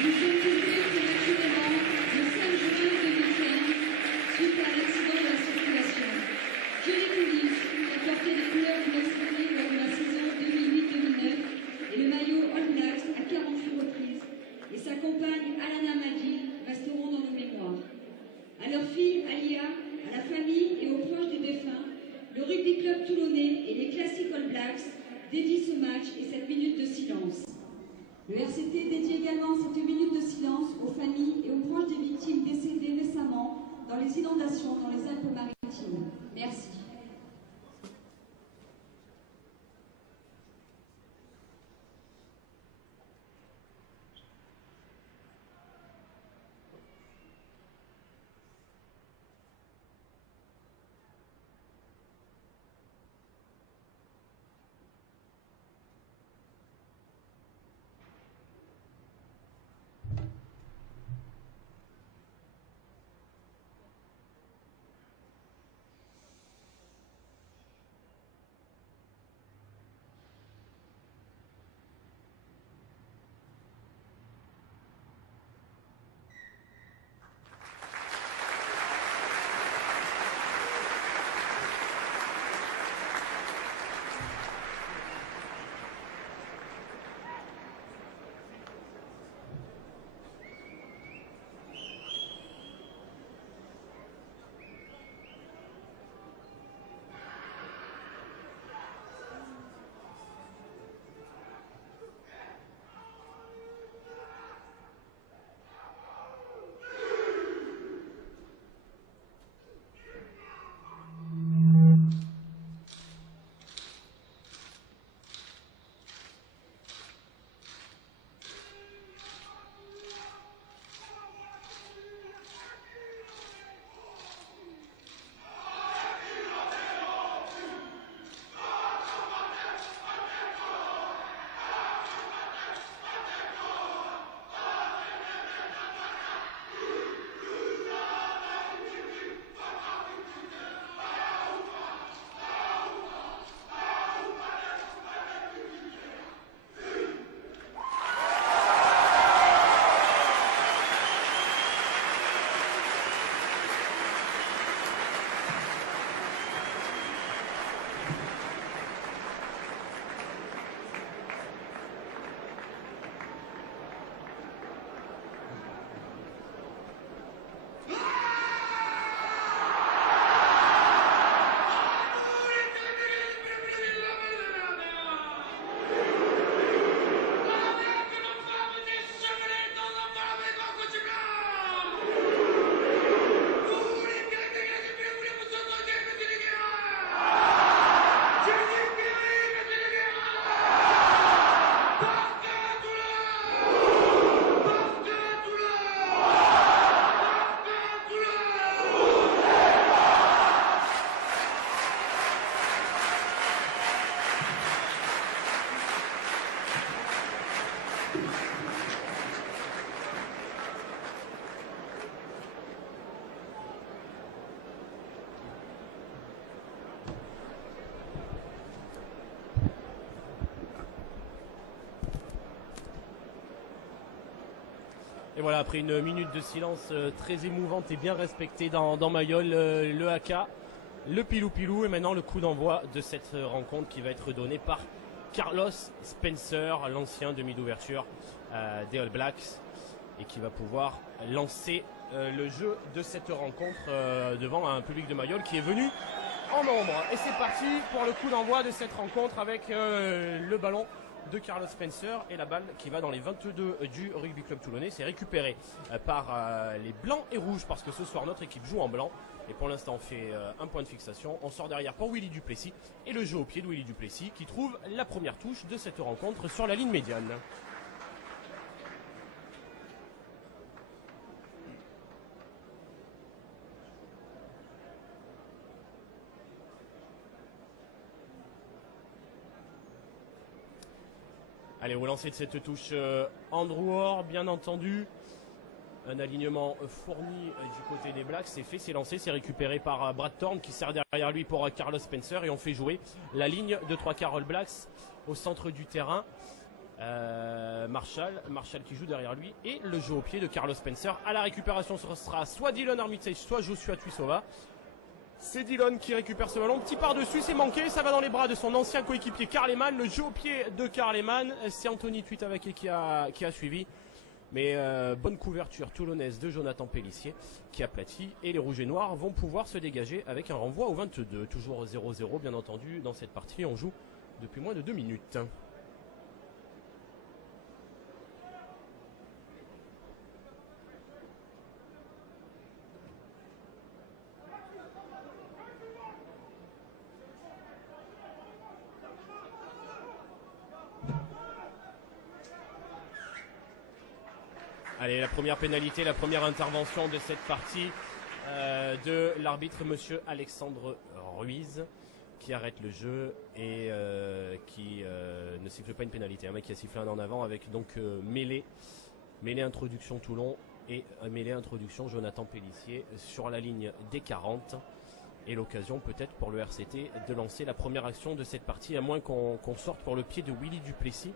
Nous sommes tombés prématurément le 5 juin 2015 suite à un accident de la circulation. Johnny Coullis, qui a porté les couleurs du West Ham lors de la saison 2008-2009 et le maillot All Blacks à 48 reprises, et sa compagne Alana Madi resteront dans nos mémoires. À leur fille Alia, à la famille et aux proches des défunts, le Rugby Club toulonnais et les Classic All Blacks dédient ce match et cette minute de silence. Le RCT dédie également cette minute de silence aux familles et aux proches des victimes décédées récemment dans les inondations dans les Alpes-Maritimes. Merci. Et voilà, après une minute de silence très émouvante et bien respectée dans Mayol, le haka, le pilou-pilou et maintenant le coup d'envoi de cette rencontre qui va être donné par Carlos Spencer, l'ancien demi d'ouverture des All Blacks, et qui va pouvoir lancer le jeu de cette rencontre devant un public de Mayol qui est venu en nombre. Et c'est parti pour le coup d'envoi de cette rencontre avec le ballon de Carlos Spencer et la balle qui va dans les 22 du Rugby Club Toulonnais. C'est récupéré par les blancs et rouges parce que ce soir notre équipe joue en blanc et pour l'instant on fait un point de fixation. On sort derrière pour Willy Duplessis et le jeu au pied de Willy Duplessis qui trouve la première touche de cette rencontre sur la ligne médiane. Allez, au lancer de cette touche, Andrew Orr, bien entendu. Un alignement fourni du côté des Blacks. C'est fait, c'est lancé, c'est récupéré par Brad Thorne qui sert derrière lui pour Carlos Spencer. Et on fait jouer la ligne de 3/4 All Blacks au centre du terrain. Marshall qui joue derrière lui, et le jeu au pied de Carlos Spencer. À la récupération, ce sera soit Dylan Armitage, soit Joshua Tuisova. C'est Dylan qui récupère ce ballon, petit par-dessus, c'est manqué, ça va dans les bras de son ancien coéquipier Karl Lehmann. Le jeu au pied de Karl Lehmann, c'est Anthony Tuitavaké qui a suivi. Mais bonne couverture toulonnaise de Jonathan Pélissier qui aplatit, et les rouges et noirs vont pouvoir se dégager avec un renvoi au 22. Toujours 0-0 bien entendu dans cette partie, on joue depuis moins de 2 minutes. Allez, la première pénalité, la première intervention de cette partie de l'arbitre monsieur Alexandre Ruiz, qui arrête le jeu et qui ne siffle pas une pénalité, un mec qui a sifflé un en avant avec donc mêlée introduction Toulon et mêlée introduction Jonathan Pélissier sur la ligne des 40, et l'occasion peut-être pour le RCT de lancer la première action de cette partie, à moins qu'on sorte pour le pied de Willy Duplessis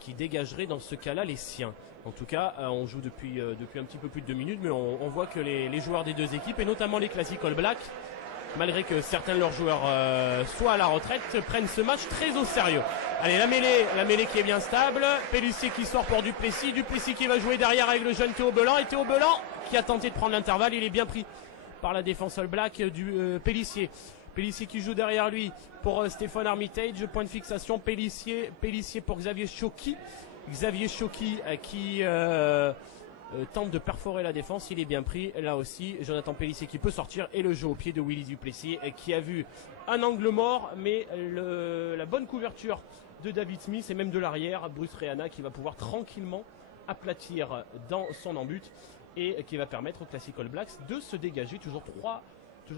qui dégagerait dans ce cas-là les siens. En tout cas, on joue depuis un petit peu plus de 2 minutes, mais on voit que les joueurs des deux équipes, et notamment les Classic All Blacks, malgré que certains de leurs joueurs soient à la retraite, prennent ce match très au sérieux. Allez, la mêlée qui est bien stable, Pélissier qui sort pour Duplessis qui va jouer derrière avec le jeune Théo Belan, et Théo Belan qui a tenté de prendre l'intervalle, il est bien pris par la défense All Black du Pélissier. Pélissier qui joue derrière lui pour Stéphane Armitage, point de fixation Pélissier pour Xavier Choki. Xavier Choki qui tente de perforer la défense, il est bien pris là aussi. Jonathan Pélissier qui peut sortir, et le jeu au pied de Willy Duplessis qui a vu un angle mort, mais la bonne couverture de David Smith et même de l'arrière, Bruce Reana, qui va pouvoir tranquillement aplatir dans son embut et qui va permettre aux Classic All Blacks de se dégager. Toujours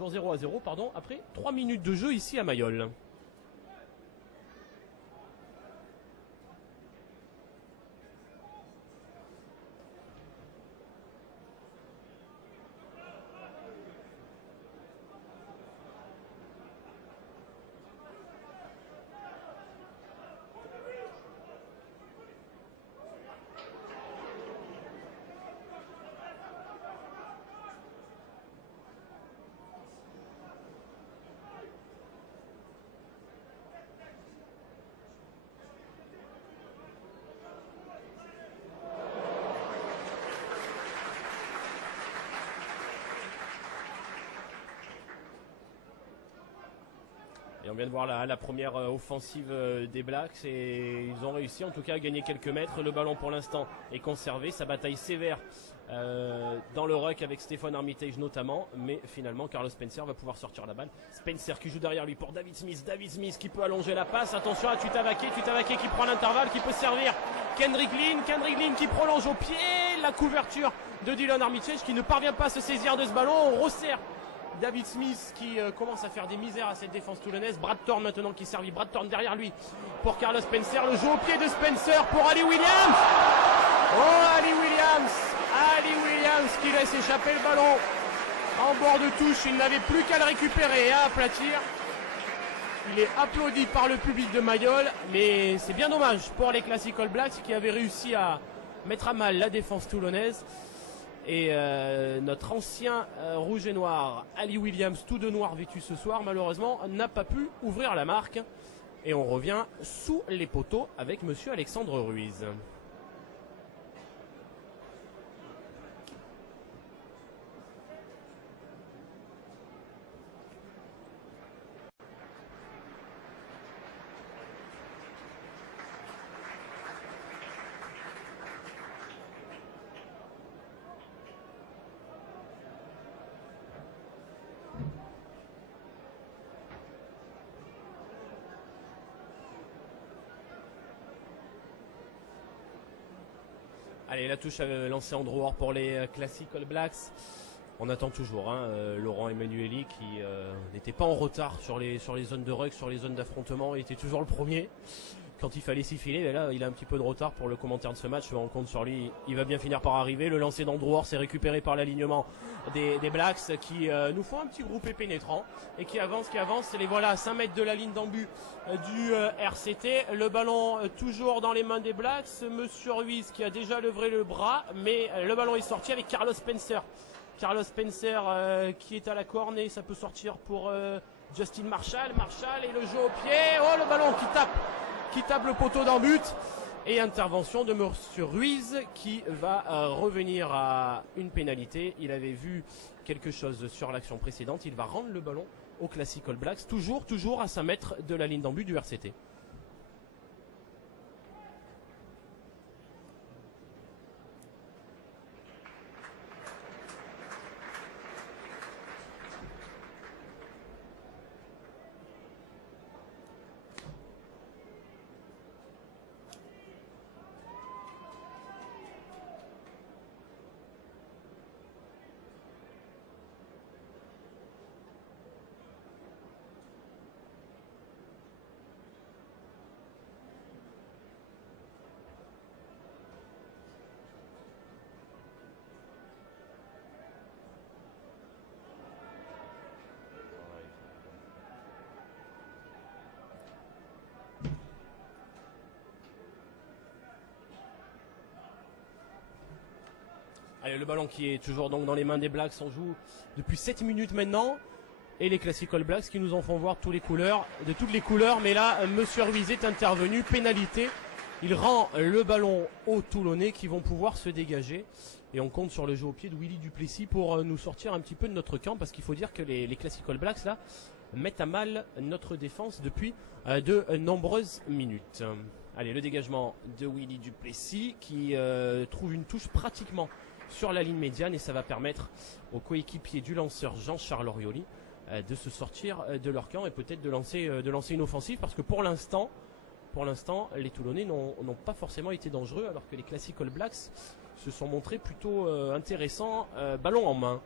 0-0 pardon, après 3 minutes de jeu ici à Mayol. Et on vient de voir la première offensive des Blacks, et ils ont réussi en tout cas à gagner quelques mètres. Le ballon pour l'instant est conservé, sa bataille sévère dans le ruck avec Stéphane Armitage notamment, mais finalement Carlos Spencer va pouvoir sortir la balle. Spencer qui joue derrière lui pour David Smith qui peut allonger la passe. Attention à Tuitavaké qui prend l'intervalle, qui peut servir Kendrick Lynn qui prolonge au pied. La couverture de Dylan Armitage qui ne parvient pas à se saisir de ce ballon. On resserre David Smith qui commence à faire des misères à cette défense toulonnaise. Brad Thorne maintenant qui servit. Brad Thorne derrière lui pour Carlos Spencer. Le jeu au pied de Spencer pour Ali Williams. Oh, Ali Williams qui laisse échapper le ballon en bord de touche. Il n'avait plus qu'à le récupérer et à aplatir. Il est applaudi par le public de Mayol, mais c'est bien dommage pour les Classic All Blacks qui avaient réussi à mettre à mal la défense toulonnaise. Et notre ancien rouge et noir, Ali Williams, tout de noir vêtu ce soir, malheureusement, n'a pas pu ouvrir la marque. Et on revient sous les poteaux avec monsieur Alexandre Ruiz. Allez, la touche lancée en drawer pour les Classic All Blacks. On attend toujours Laurent Emmanueli qui n'était pas en retard sur les zones de ruck, sur les zones d'affrontement. Il était toujours le premier. quand il fallait s'y filer. Mais là, il a un petit peu de retard pour le commentaire de ce match. On compte sur lui. Il va bien finir par arriver. Le lancer d'Andrew Horst est récupéré par l'alignement des Blacks qui nous font un petit groupé pénétrant et qui avance. Les voilà à 5 mètres de la ligne d'en-but du RCT. Le ballon toujours dans les mains des Blacks. Monsieur Ruiz qui a déjà levé le bras, mais le ballon est sorti avec Carlos Spencer. Carlos Spencer qui est à la cornée. Ça peut sortir pour Justin Marshall. Marshall et le jeu au pied. Oh, le ballon qui tape le poteau d'un but. Et intervention de Monsieur Ruiz qui va revenir à une pénalité. Il avait vu quelque chose sur l'action précédente. Il va rendre le ballon au Classic All Blacks. Toujours à 5 mètres de la ligne d'en-but du RCT. Allez, le ballon qui est toujours donc dans les mains des Blacks. On joue depuis 7 minutes maintenant. Et les Classic All Blacks qui nous en font voir de toutes les couleurs. Mais là, Monsieur Ruiz est intervenu. Pénalité. Il rend le ballon aux Toulonnais qui vont pouvoir se dégager. Et on compte sur le jeu au pied de Willy Duplessis pour nous sortir un petit peu de notre camp. Parce qu'il faut dire que les Classic All Blacks là mettent à mal notre défense depuis de nombreuses minutes. Allez, le dégagement de Willy Duplessis qui trouve une touche pratiquement sur la ligne médiane et ça va permettre aux coéquipiers du lanceur Jean-Charles Orioli de se sortir de leur camp et peut-être de lancer une offensive parce que pour l'instant les Toulonnais n'ont pas forcément été dangereux alors que les Classic All Blacks se sont montrés plutôt intéressants ballon en main.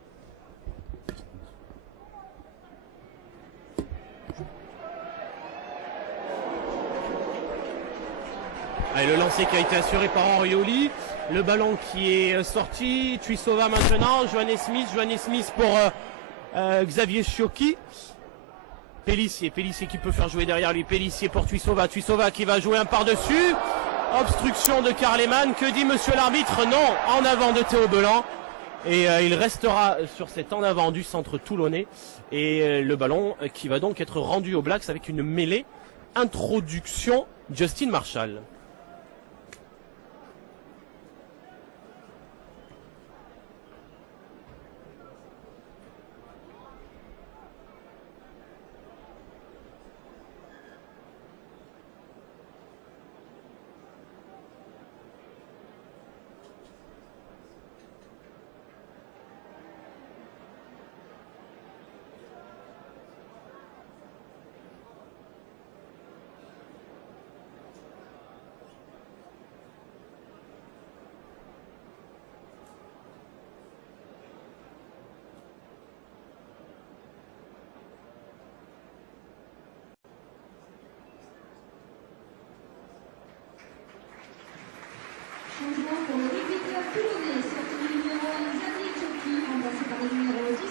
Allez, le lancer qui a été assuré par Orioli. Le ballon qui est sorti. Tuisova maintenant. Johannes Smith pour Xavier Chiocchi. Pélissier qui peut faire jouer derrière lui. Pélissier pour Tuisova. Tuisova qui va jouer un par-dessus. Obstruction de Karleman. Que dit monsieur l'arbitre? Non, en avant de Théo Belan. Et il restera sur cet en avant du centre toulonnais. Et le ballon qui va donc être rendu aux Blacks avec une mêlée. Introduction Justin Marshall. Changement pour le rugbyteur toulonnais, sorti du numéro 1 Xavier Chiocchi, remplacé par le numéro 17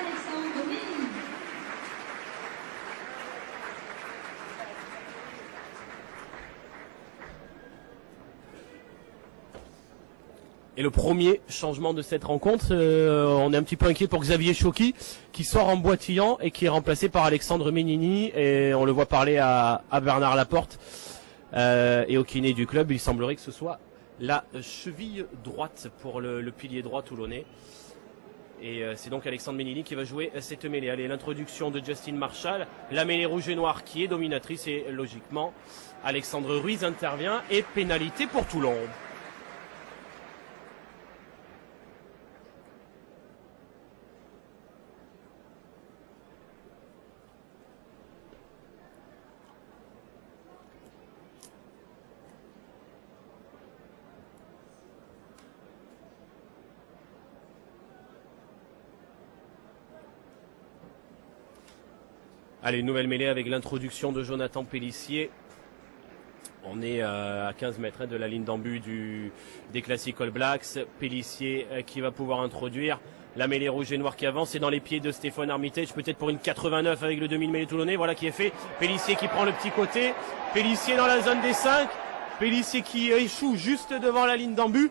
Alexandre Ménini. Et le premier changement de cette rencontre, on est un petit peu inquiet pour Xavier Chiocchi qui sort en boitillant et qui est remplacé par Alexandre Ménini et on le voit parler à Bernard Laporte et au kiné du club. Il semblerait que ce soit la cheville droite pour le pilier droit toulonnais. Et c'est donc Alexandre Ménini qui va jouer cette mêlée. Allez, l'introduction de Justin Marshall, la mêlée rouge et noire qui est dominatrice et logiquement Alexandre Ruiz intervient et pénalité pour Toulon. Allez, une nouvelle mêlée avec l'introduction de Jonathan Pélissier. On est à 15 mètres de la ligne d'en but des Classic All Blacks. Pélissier qui va pouvoir introduire la mêlée rouge et noire qui avance. C'est dans les pieds de Stéphane Armitage, peut-être pour une 89 avec le demi-mêlée toulonnais. Voilà qui est fait. Pélissier qui prend le petit côté. Pélissier dans la zone des 5. Pélissier qui échoue juste devant la ligne d'en but.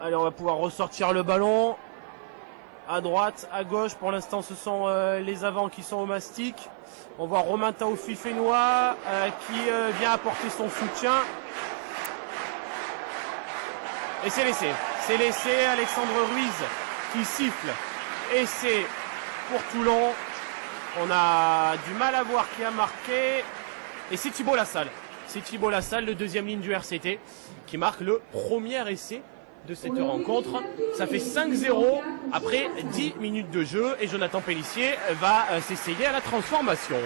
Allez, on va pouvoir ressortir le ballon. À droite, à gauche, pour l'instant ce sont les avants qui sont au mastic. On voit Romain Taofi-Fénois qui vient apporter son soutien. Et c'est laissé. C'est laissé. Alexandre Ruiz qui siffle. Et c'est pour Toulon. On a du mal à voir qui a marqué. Et c'est Thibault Lassalle. C'est Thibault Lassalle, le deuxième ligne du RCT, qui marque le premier essai de cette rencontre. Ça fait 5-0 après 10 minutes de jeu et Jonathan Pélissier va s'essayer à la transformation.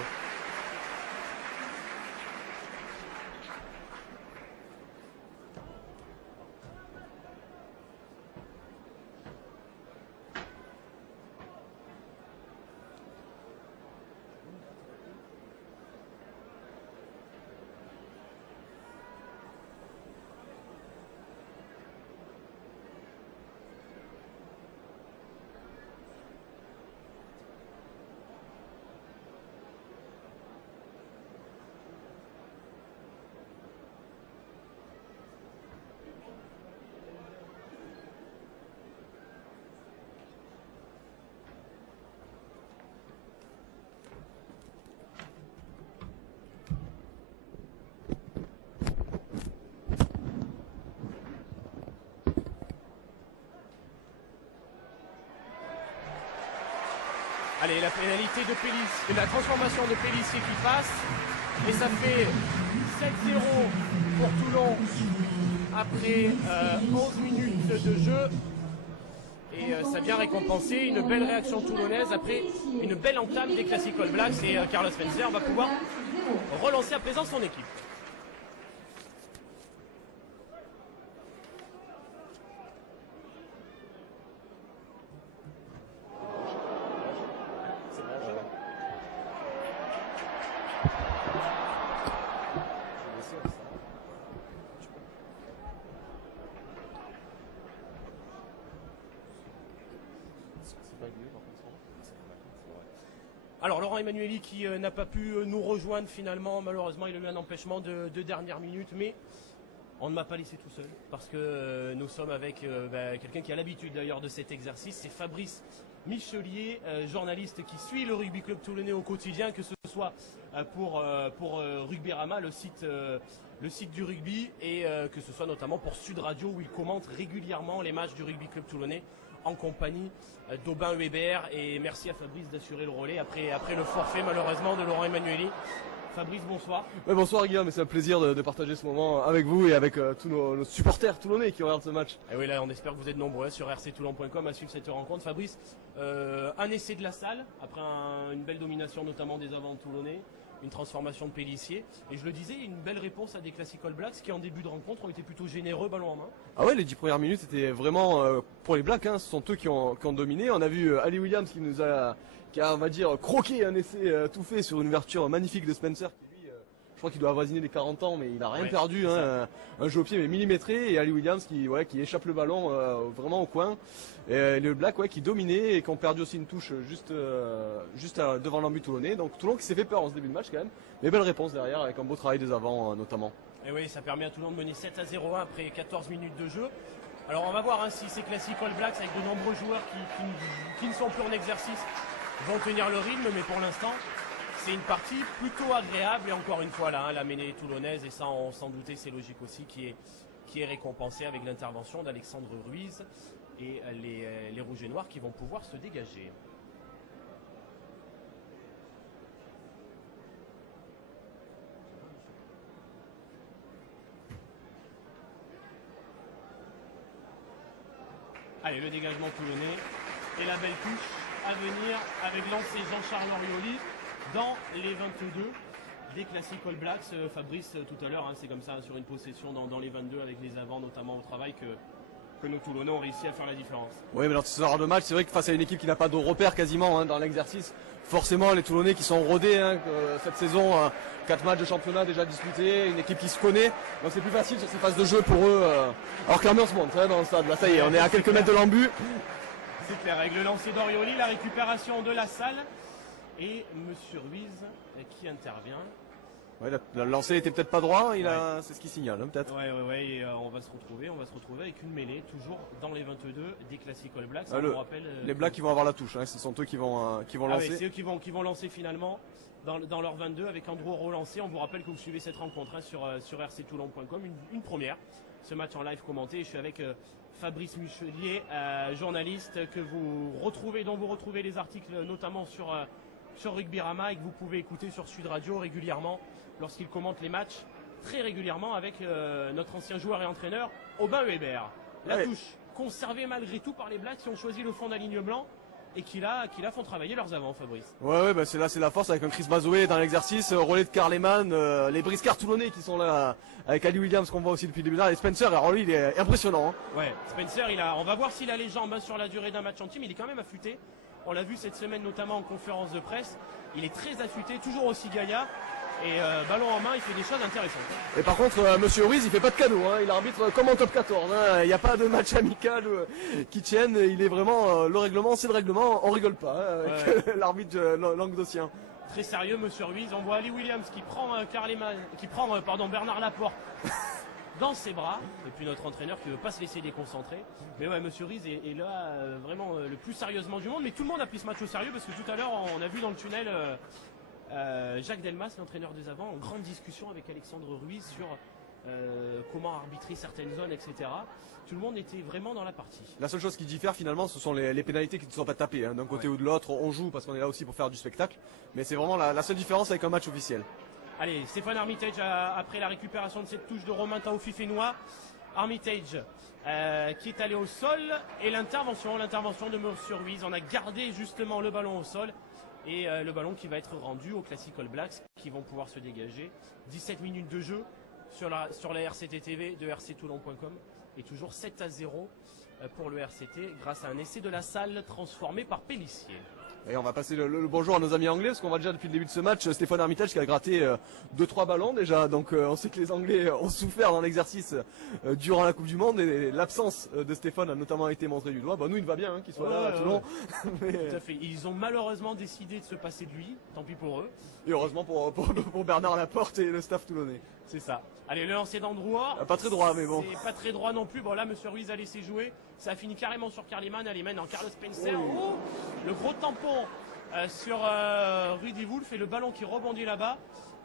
Allez, la pénalité de Pélissier, la transformation de Pélissier qui passe. Et ça fait 7-0 pour Toulon après 11 minutes de jeu. Et ça vient récompenser une belle réaction toulonnaise après une belle entame des Classic All Blacks. Et Carlos Spencer va pouvoir relancer à présent son équipe. Alors Laurent Emmanueli qui n'a pas pu nous rejoindre finalement, malheureusement il a eu un empêchement de dernière minute, mais on ne m'a pas laissé tout seul parce que nous sommes avec quelqu'un qui a l'habitude d'ailleurs de cet exercice, c'est Fabrice Michelier, journaliste qui suit le Rugby Club Toulonnais au quotidien, que ce soit pour Rugbyrama, le site du rugby, et que ce soit notamment pour Sud Radio où il commente régulièrement les matchs du Rugby Club Toulonnais en compagnie d'Aubin Weber. Et merci à Fabrice d'assurer le relais après le forfait malheureusement de Laurent Emmanueli. Fabrice, bonsoir. Ouais, bonsoir Guillaume, c'est un plaisir de partager ce moment avec vous et avec tous nos supporters toulonnais qui regardent ce match. Et oui, là on espère que vous êtes nombreux sur rctoulon.com à suivre cette rencontre. Fabrice, un essai de Lassalle après une belle domination notamment des avants toulonnais, une transformation de Pélissier, et je le disais, une belle réponse à des Classic All Blacks qui en début de rencontre ont été plutôt généreux ballon en main. Ah ouais, les 10 premières minutes c'était vraiment pour les Blacks, hein, ce sont eux qui ont dominé. On a vu Ali Williams qui a on va dire croqué un essai tout fait sur une ouverture magnifique de Spencer qui lui, je crois qu'il doit avoisiner les 40 ans mais il n'a rien perdu, hein, un jeu au pied mais millimétré, et Ali Williams qui échappe le ballon vraiment au coin, et le Black qui dominait et qui ont perdu aussi une touche juste devant l'embut toulonnais. Donc Toulon qui s'est fait peur en ce début de match quand même, mais belle réponse derrière avec un beau travail des avants notamment. Et oui, ça permet à Toulon de mener 7-0 après 14 minutes de jeu. Alors on va voir si ces Classic All Blacks avec de nombreux joueurs qui ne sont plus en exercice vont tenir le rythme, mais pour l'instant c'est une partie plutôt agréable, et encore une fois là, la mêlée toulonnaise, et ça on s'en doutait, c'est logique aussi, qui est récompensée avec l'intervention d'Alexandre Ruiz et les rouges et noirs qui vont pouvoir se dégager. Allez, le dégagement toulonnais et la belle touche à venir avec lancé Jean-Charles Orioli dans les 22 des Classic All Blacks. Fabrice, tout à l'heure, hein, c'est comme ça, sur une possession dans les 22 avec les avants, notamment au travail, que nos Toulonnais ont réussi à faire la différence. Oui, mais dans ce genre de match, c'est vrai que face à une équipe qui n'a pas de repères quasiment dans l'exercice, forcément les Toulonnais qui sont rodés cette saison, 4 matchs de championnat déjà disputés, une équipe qui se connaît, donc c'est plus facile sur ces phases de jeu pour eux. Alors que l'ambiance monte dans le stade, là ça y est, on est à quelques mètres de l'embut. C'est clair, avec le lancer d'Orioli, la récupération de la salle et Monsieur Ruiz qui intervient. Ouais, le lancer était peut-être pas droit, c'est ce qu'il signale peut-être. Ouais, et on va se retrouver avec une mêlée toujours dans les 22 des Classic All Blacks. Les Blacks qui vont avoir la touche, ce sont eux qui vont lancer. Oui, c'est eux qui vont lancer finalement dans leur 22 avec Andrew relancé. On vous rappelle que vous suivez cette rencontre sur rctoulon.com, une première. Ce match en live commenté. Je suis avec Fabrice Muchelier, journaliste dont vous retrouvez les articles notamment sur Rugbyrama et que vous pouvez écouter sur Sud Radio régulièrement lorsqu'il commente les matchs, très régulièrement avec notre ancien joueur et entraîneur Aubin Weber. La touche conservée malgré tout par les Blacks qui ont choisi le fond d'aligne blanc et qui là font travailler leurs avants, Fabrice. Ouais, c'est la force avec un Chris Mazoé dans l'exercice, relais de Karl Lehmann, les briscards toulonnais qui sont là avec Ali Williams qu'on voit aussi depuis le début là, et Spencer, alors lui il est impressionnant. Ouais, Spencer, on va voir s'il a les jambes sur la durée d'un match entier, mais il est quand même affûté. On l'a vu cette semaine notamment en conférence de presse, il est très affûté, toujours aussi gaillard. Et ballon en main, il fait des choses intéressantes. Et par contre, Monsieur Ruiz, il fait pas de cadeau. Il arbitre comme en top 14. Il n'y a pas de match amical qui tienne. Il est vraiment le règlement, c'est le règlement. On rigole pas avec l'arbitre languedocien. Très sérieux, Monsieur Ruiz. On voit Ali Williams qui prend Bernard Laporte dans ses bras. Et puis notre entraîneur qui veut pas se laisser déconcentrer. Mais ouais, Monsieur Ruiz est là vraiment le plus sérieusement du monde. Mais tout le monde a pris ce match au sérieux parce que tout à l'heure, on a vu dans le tunnel. Jacques Delmas, l'entraîneur des avants, en grande discussion avec Alexandre Ruiz sur comment arbitrer certaines zones, etc. Tout le monde était vraiment dans la partie. La seule chose qui diffère finalement, ce sont les pénalités qui ne sont pas tapées. D'un côté ou de l'autre, on joue parce qu'on est là aussi pour faire du spectacle. Mais c'est vraiment la seule différence avec un match officiel. Allez, Stéphane Armitage, après la récupération de cette touche de Romain Taofi-Fénois, Armitage qui est allé au sol et l'intervention de Monsieur Ruiz. On a gardé justement le ballon au sol. Et le ballon qui va être rendu aux Classic All Blacks qui vont pouvoir se dégager. 17 minutes de jeu sur la RCT TV de rctoulon.com et toujours 7-0 pour le RCT grâce à un essai de la salle transformé par Pélissier. Et on va passer le bonjour à nos amis anglais parce qu'on voit déjà depuis le début de ce match Stéphane Armitage qui a gratté 2-3 ballons déjà, donc on sait que les Anglais ont souffert dans l'exercice durant la Coupe du Monde et l'absence de Stéphane a notamment été montrée du doigt. Nous il va bien qu'il soit là à Toulon. Mais... Tout à fait. Ils ont malheureusement décidé de se passer de lui, tant pis pour eux. Et heureusement pour Bernard Laporte et le staff toulonnais. C'est ça. Allez, le lancer d'Andrew. Pas très droit, mais bon. C'est pas très droit non plus. Bon, là, Monsieur Ruiz a laissé jouer. Ça a fini carrément sur Karl Lehmann. Elle mène en Carlos Spencer. Oh, le gros tampon sur Rudy Wolf et le ballon qui rebondit là-bas.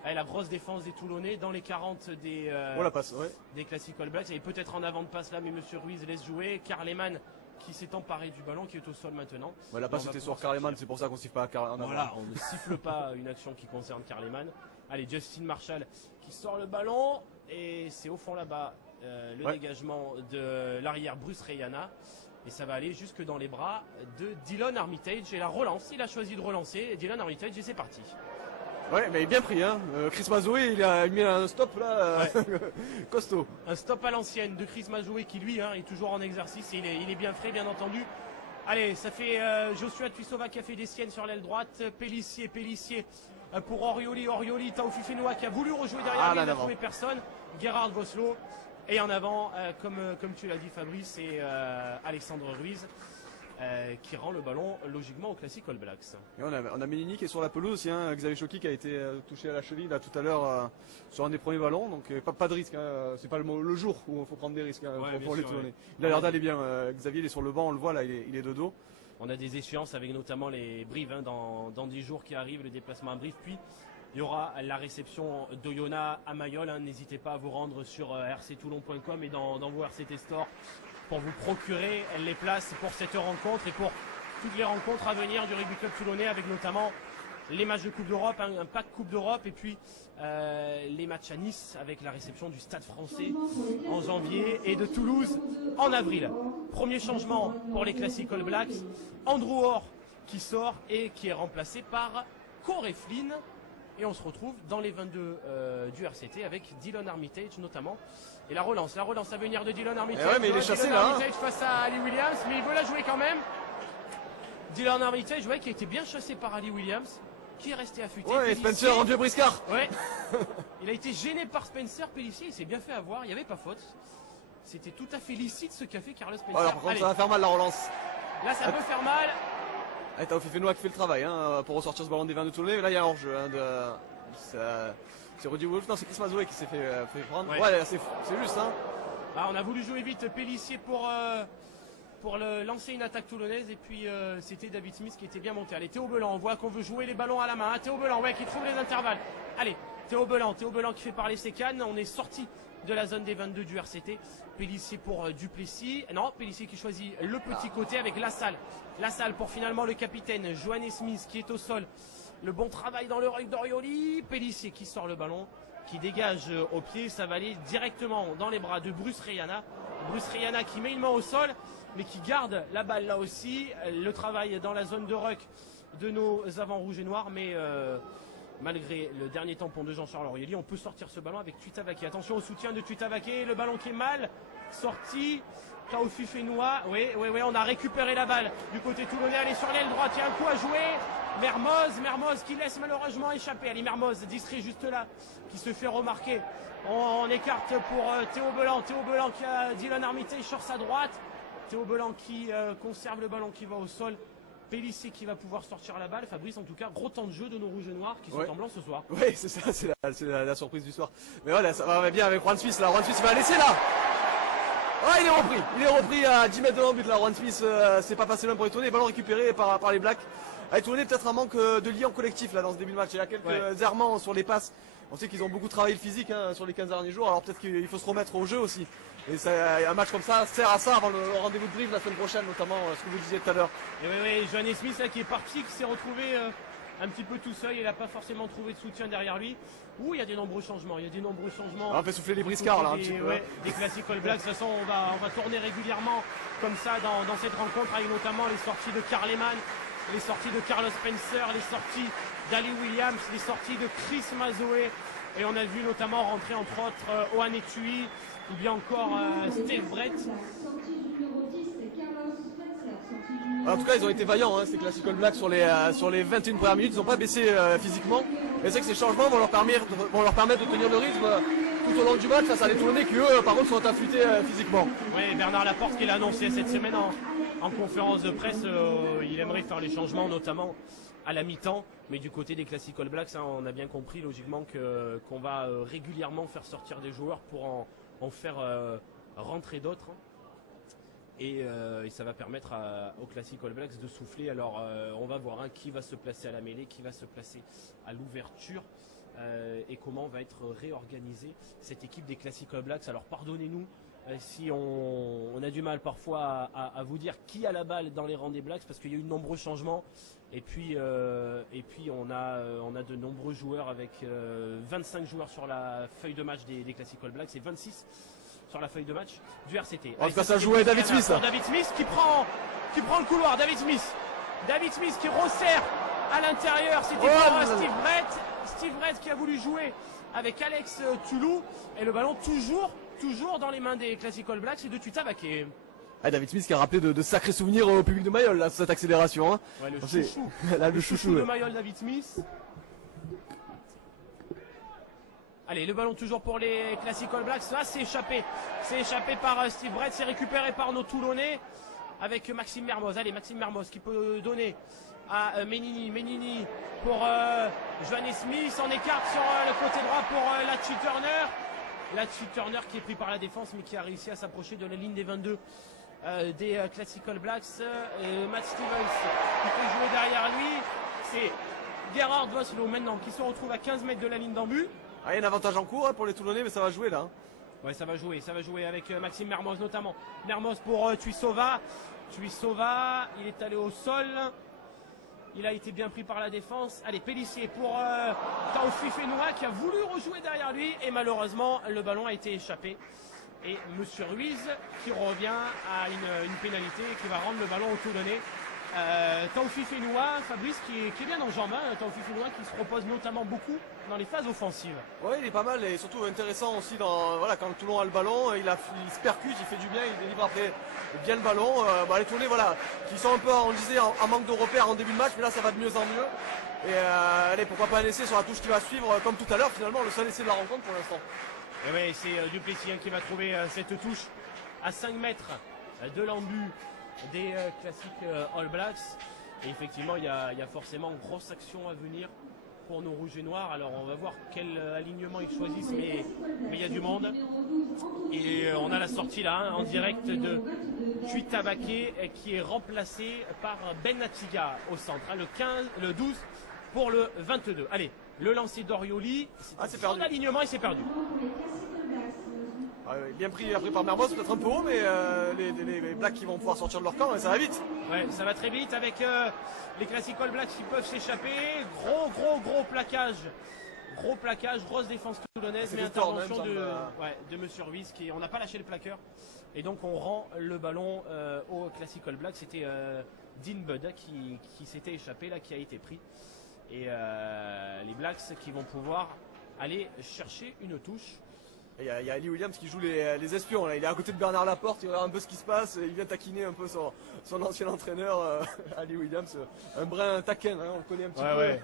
La grosse défense des Toulonnais dans les 40 la passe, des Classic All Blacks. Et peut-être en avant de passe là, mais Monsieur Ruiz laisse jouer. Karl Lehmann qui s'est emparé du ballon, qui est au sol maintenant. La passe était sur Karl Lehmann, c'est pour ça qu'on ne siffle pas à Karl Lehmann. Voilà, on ne siffle pas une action qui concerne Karl Lehmann. Allez, Justin Marshall qui sort le ballon et c'est au fond là-bas le dégagement de l'arrière Bruce Rayana et ça va aller jusque dans les bras de Dylan Armitage et la relance, il a choisi de relancer Dylan Armitage et c'est parti. Ouais, mais bien pris, Chris Mazoé, il a mis un stop là, costaud. Un stop à l'ancienne de Chris Mazoé qui lui est toujours en exercice et il est bien frais, bien entendu. Allez, ça fait Joshua Tuisova qui a fait des siennes sur l'aile droite, Pélissier pour Orioli, Taofi-Fénois qui a voulu rejouer derrière lui, il n'a trouvé personne, Gerhard Goslow, et en avant, comme tu l'as dit Fabrice, c'est Alexandre Ruiz qui rend le ballon logiquement au Classic All Blacks. Et on a Mélini qui est sur la pelouse aussi, Xavier Choki qui a été touché à la cheville là, tout à l'heure sur un des premiers ballons, donc pas de risque, c'est pas le jour où il faut prendre des risques pour les Toulonnais. Il a l'air d'aller bien, Xavier il est sur le banc, on le voit là, il est de dos. On a des échéances avec notamment les Brives dans 10 jours qui arrivent, le déplacement à Brive. Puis il y aura la réception d'Oyonnax à Mayol. N'hésitez pas à vous rendre sur rctoulon.com et dans vos RCT Store pour vous procurer les places pour cette rencontre et pour toutes les rencontres à venir du Rugby Club Toulonnais avec notamment les matchs de Coupe d'Europe, un pack Coupe d'Europe et puis les matchs à Nice avec la réception du Stade Français en janvier et de Toulouse en avril. Premier changement pour les Classic All Blacks, Andrew Orr qui sort et qui est remplacé par Corey Flynn Et on se retrouve dans les 22 du RCT avec Dylan Armitage notamment. Et la relance à venir de Dylan Armitage. Ouais, mais il est chassé Dylan là. Armitage face à Ali Williams, mais il veut la jouer quand même. Dylan Armitage, ouais, qui a été bien chassé par Ali Williams, qui est resté affûté. Ouais, et Spencer en vieux briscard. Ouais. Il a été gêné par Spencer. Pélissier, il s'est bien fait avoir, il n'y avait pas faute. C'était tout à fait licite ce qu'a fait Carlos Spencer. Alors par contre Allez, ça va faire mal la relance. là ça peut faire mal. Allez, t'as Fenois qui fait le travail hein, pour ressortir ce ballon des 22 tournés. Mais là il y a un hors-jeu. Hein, c'est Rudy Wolf, non c'est Chris Mazoé qui s'est fait prendre. Ouais, c'est juste hein. Ah, on a voulu jouer vite Pélissier pour lancer une attaque toulonnaise et puis c'était David Smith qui était bien monté. Allez, Théo Belan, on voit qu'on veut jouer les ballons à la main. Hein. Théo Belan, ouais, qui trouve les intervalles. Allez, Théo Belan qui fait parler ses cannes. On est sorti de la zone des 22 du RCT. Pélissier pour Duplessis. Non, Pélissier qui choisit le petit côté avec Lassalle. Lassalle pour finalement le capitaine Johannes Smith qui est au sol. Le bon travail dans le ruck d'Orioli. Pélissier qui sort le ballon, qui dégage au pied. Ça va aller directement dans les bras de Bruce Rayana. Bruce Rayana qui met une main au sol, mais qui garde la balle là aussi. Le travail dans la zone de ruck de nos avants rouges et noirs, mais malgré le dernier tampon de Jean-Charles Orioli, on peut sortir ce ballon avec Tuitavake. Attention au soutien de Tuitavake, le ballon qui est mal sorti. Taofi Fenois, oui, on a récupéré la balle du côté toulonnais. Elle est sur l'aile droite, il y a un coup à jouer. Mermoz qui laisse malheureusement échapper. Allez, Mermoz distrait juste là, qui se fait remarquer. On écarte pour Théo Belan qui a Dylan Armitage sur sa droite. Théo Belan qui conserve le ballon qui va au sol. Pélissier qui va pouvoir sortir la balle. Fabrice, en tout cas, gros temps de jeu de nos rouges et noirs qui sont en blanc ce soir. Oui, c'est ça, c'est la surprise du soir. Mais voilà, ça va bien avec Juan Smith là. Juan Smith va laisser là. Ah, il est repris à 10 mètres de l'embut là. Juan Smith, c'est pas passé loin pour les tourner. Ballon récupéré par les Blacks. A tourné peut-être un manque de lien collectif là dans ce début de match. Il y a quelques errements sur les passes. On sait qu'ils ont beaucoup travaillé le physique hein, sur les 15 derniers jours. Alors peut-être qu'il faut se remettre au jeu aussi. Et un match comme ça sert à ça avant le rendez-vous de Brive la semaine prochaine, notamment ce que vous disiez tout à l'heure. Et oui, Johannes Smith là, qui est parti, qui s'est retrouvé un petit peu tout seul. Il n'a pas forcément trouvé de soutien derrière lui. Il y a des nombreux changements. On fait souffler les briscards là un petit peu. Des Classic All Blacks. De toute façon, on va tourner régulièrement comme ça dans cette rencontre, avec notamment les sorties de Karl Lehmann, les sorties de Carlos Spencer, les sorties d'Ali Williams, les sorties de Chris Mazoé. Et on a vu notamment rentrer entre autres Ohan Etui, ou bien encore Steve Brett. En tout cas, ils ont été vaillants, hein, ces Classic All Blacks sur les 21 premières minutes. Ils n'ont pas baissé physiquement. Et c'est que ces changements vont leur permettre de tenir le rythme tout au long du match face à des Toulonnais qui, eux, par contre, sont affûtés physiquement. Oui, Bernard Laporte qui l'a annoncé cette semaine en conférence de presse. Il aimerait faire les changements, notamment à la mi-temps. Mais du côté des Classic All Blacks, hein, on a bien compris logiquement qu'on va régulièrement faire sortir des joueurs pour en faire rentrer d'autres. Et ça va permettre aux Classic All Blacks de souffler. Alors on va voir qui va se placer à la mêlée, qui va se placer à l'ouverture et comment va être réorganisée cette équipe des Classic All Blacks. Alors pardonnez-nous si on a du mal parfois à vous dire qui a la balle dans les rangs des Blacks, parce qu'il y a eu de nombreux changements. Et puis on a de nombreux joueurs avec 25 joueurs sur la feuille de match des Classic All Blacks et 26 sur la feuille de match du RCT. En tout cas, ça jouait David Smith. David Smith qui prend le couloir. David Smith qui resserre à l'intérieur. C'était pour Steve Brett. Steve Brett qui a voulu jouer avec Alex Tulou. Et le ballon toujours dans les mains des Classic All Blacks et de Tuitavake. David Smith qui a rappelé de sacrés souvenirs au public de Mayol là, cette accélération. Hein. Ouais, le chouchou. Là, le chouchou de Mayol, David Smith. Allez, le ballon toujours pour les Classic All Blacks. Là, c'est échappé par Steve Brett. C'est récupéré par nos Toulonnais avec Maxime Mermoz. Allez, Maxime Mermoz qui peut donner à Menini pour Johannes Smith. On écarte sur le côté droit pour Latchi Turner. Latchi Turner qui est pris par la défense mais qui a réussi à s'approcher de la ligne des 22 des Classic All Blacks. Matt Stevens qui peut jouer derrière lui. C'est Gerhard Voslo maintenant qui se retrouve à 15 mètres de la ligne d'en-but. Il y a un avantage en cours pour les Toulonnais, mais ça va jouer là. Hein. Ouais, ça va jouer avec Maxime Mermoz notamment. Mermoz pour Tuisova. Tuisova, il est allé au sol. Il a été bien pris par la défense. Allez, Pélissier pour Taofi Fenois qui a voulu rejouer derrière lui. Et malheureusement, le ballon a été échappé. Et Monsieur Ruiz qui revient à une pénalité qui va rendre le ballon au Toulonnais Taoufik Fenoua, Fabrice qui est bien en jambes, hein, Taoufik Fenoua qui se repose notamment beaucoup dans les phases offensives. Oui, il est pas mal et surtout intéressant aussi voilà, quand Toulon a le ballon, il se percute, il fait du bien, il délivre après bien le ballon. Les Toulonnais voilà, qui sont un peu, on disait, en manque de repères en début de match, mais là ça va de mieux en mieux. Et allez, pourquoi pas un essai sur la touche qui va suivre, comme tout à l'heure, finalement, le seul essai de la rencontre pour l'instant. Et oui, c'est Duplessis qui va trouver cette touche à 5 mètres de l'embut des classiques All Blacks. Et effectivement, il y a forcément une grosse action à venir pour nos rouges et noirs. Alors on va voir quel alignement ils choisissent, mais il y a du monde. Et on a la sortie là, en direct de Tuitabaké qui est remplacé par Ben Atiga au centre. Le 12 pour le 22. Allez, le lancer d'Orioli, c'est perdu. L'alignement et c'est perdu. Bien pris après par Mermoz, peut-être un peu haut, mais les Blacks qui vont pouvoir sortir de leur camp, et ça va vite. Ouais, ça va très vite avec les Classic All Blacks qui peuvent s'échapper. Gros plaquage. Gros plaquage, grosse défense toulonnaise, mais intervention de Monsieur Ruiz on n'a pas lâché le plaqueur. Et donc on rend le ballon au Classic All Blacks. C'était Dean Budd qui s'était échappé, là, qui a été pris. Et les Blacks qui vont pouvoir aller chercher une touche. Il y a Ali Williams qui joue les espions, là. Il est à côté de Bernard Laporte, il regarde un peu ce qui se passe, il vient taquiner un peu son ancien entraîneur, Ali Williams, un brin taquin, hein, on le connaît un petit peu. Ouais.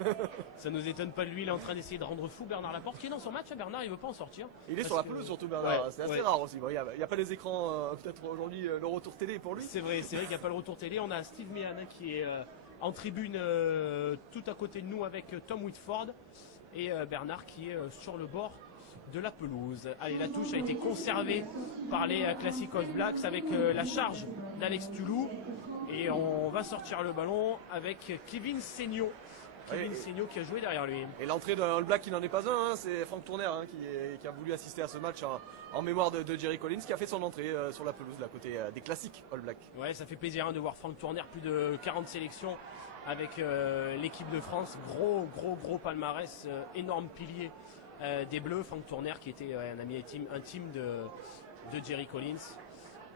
Ça nous étonne pas de lui, il est en train d'essayer de rendre fou Bernard Laporte, qui est dans son match. Bernard, il veut pas en sortir. Il est sur la pelouse surtout, Bernard, c'est assez rare aussi. Bon, il n'y a pas les écrans, peut-être aujourd'hui le retour télé pour lui. C'est vrai qu'il n'y a pas le retour télé. On a Steve Meehan qui est en tribune tout à côté de nous avec Tom Whitford et Bernard qui est sur le bord de la pelouse. Allez, la touche a été conservée par les Classic All Blacks avec la charge d'Alex Tulou et on va sortir le ballon avec Kevin Seigneau. Seigneau qui a joué derrière lui. Et l'entrée d'un All Black qui n'en est pas un, hein, c'est Franck Tourner qui a voulu assister à ce match en mémoire de Jerry Collins, qui a fait son entrée sur la pelouse, à côté des classiques All Black. Ouais, ça fait plaisir de voir Franck Tourner, plus de 40 sélections avec l'équipe de France. Gros palmarès, énorme pilier des Bleus. Franck Tourner qui était un ami intime de Jerry Collins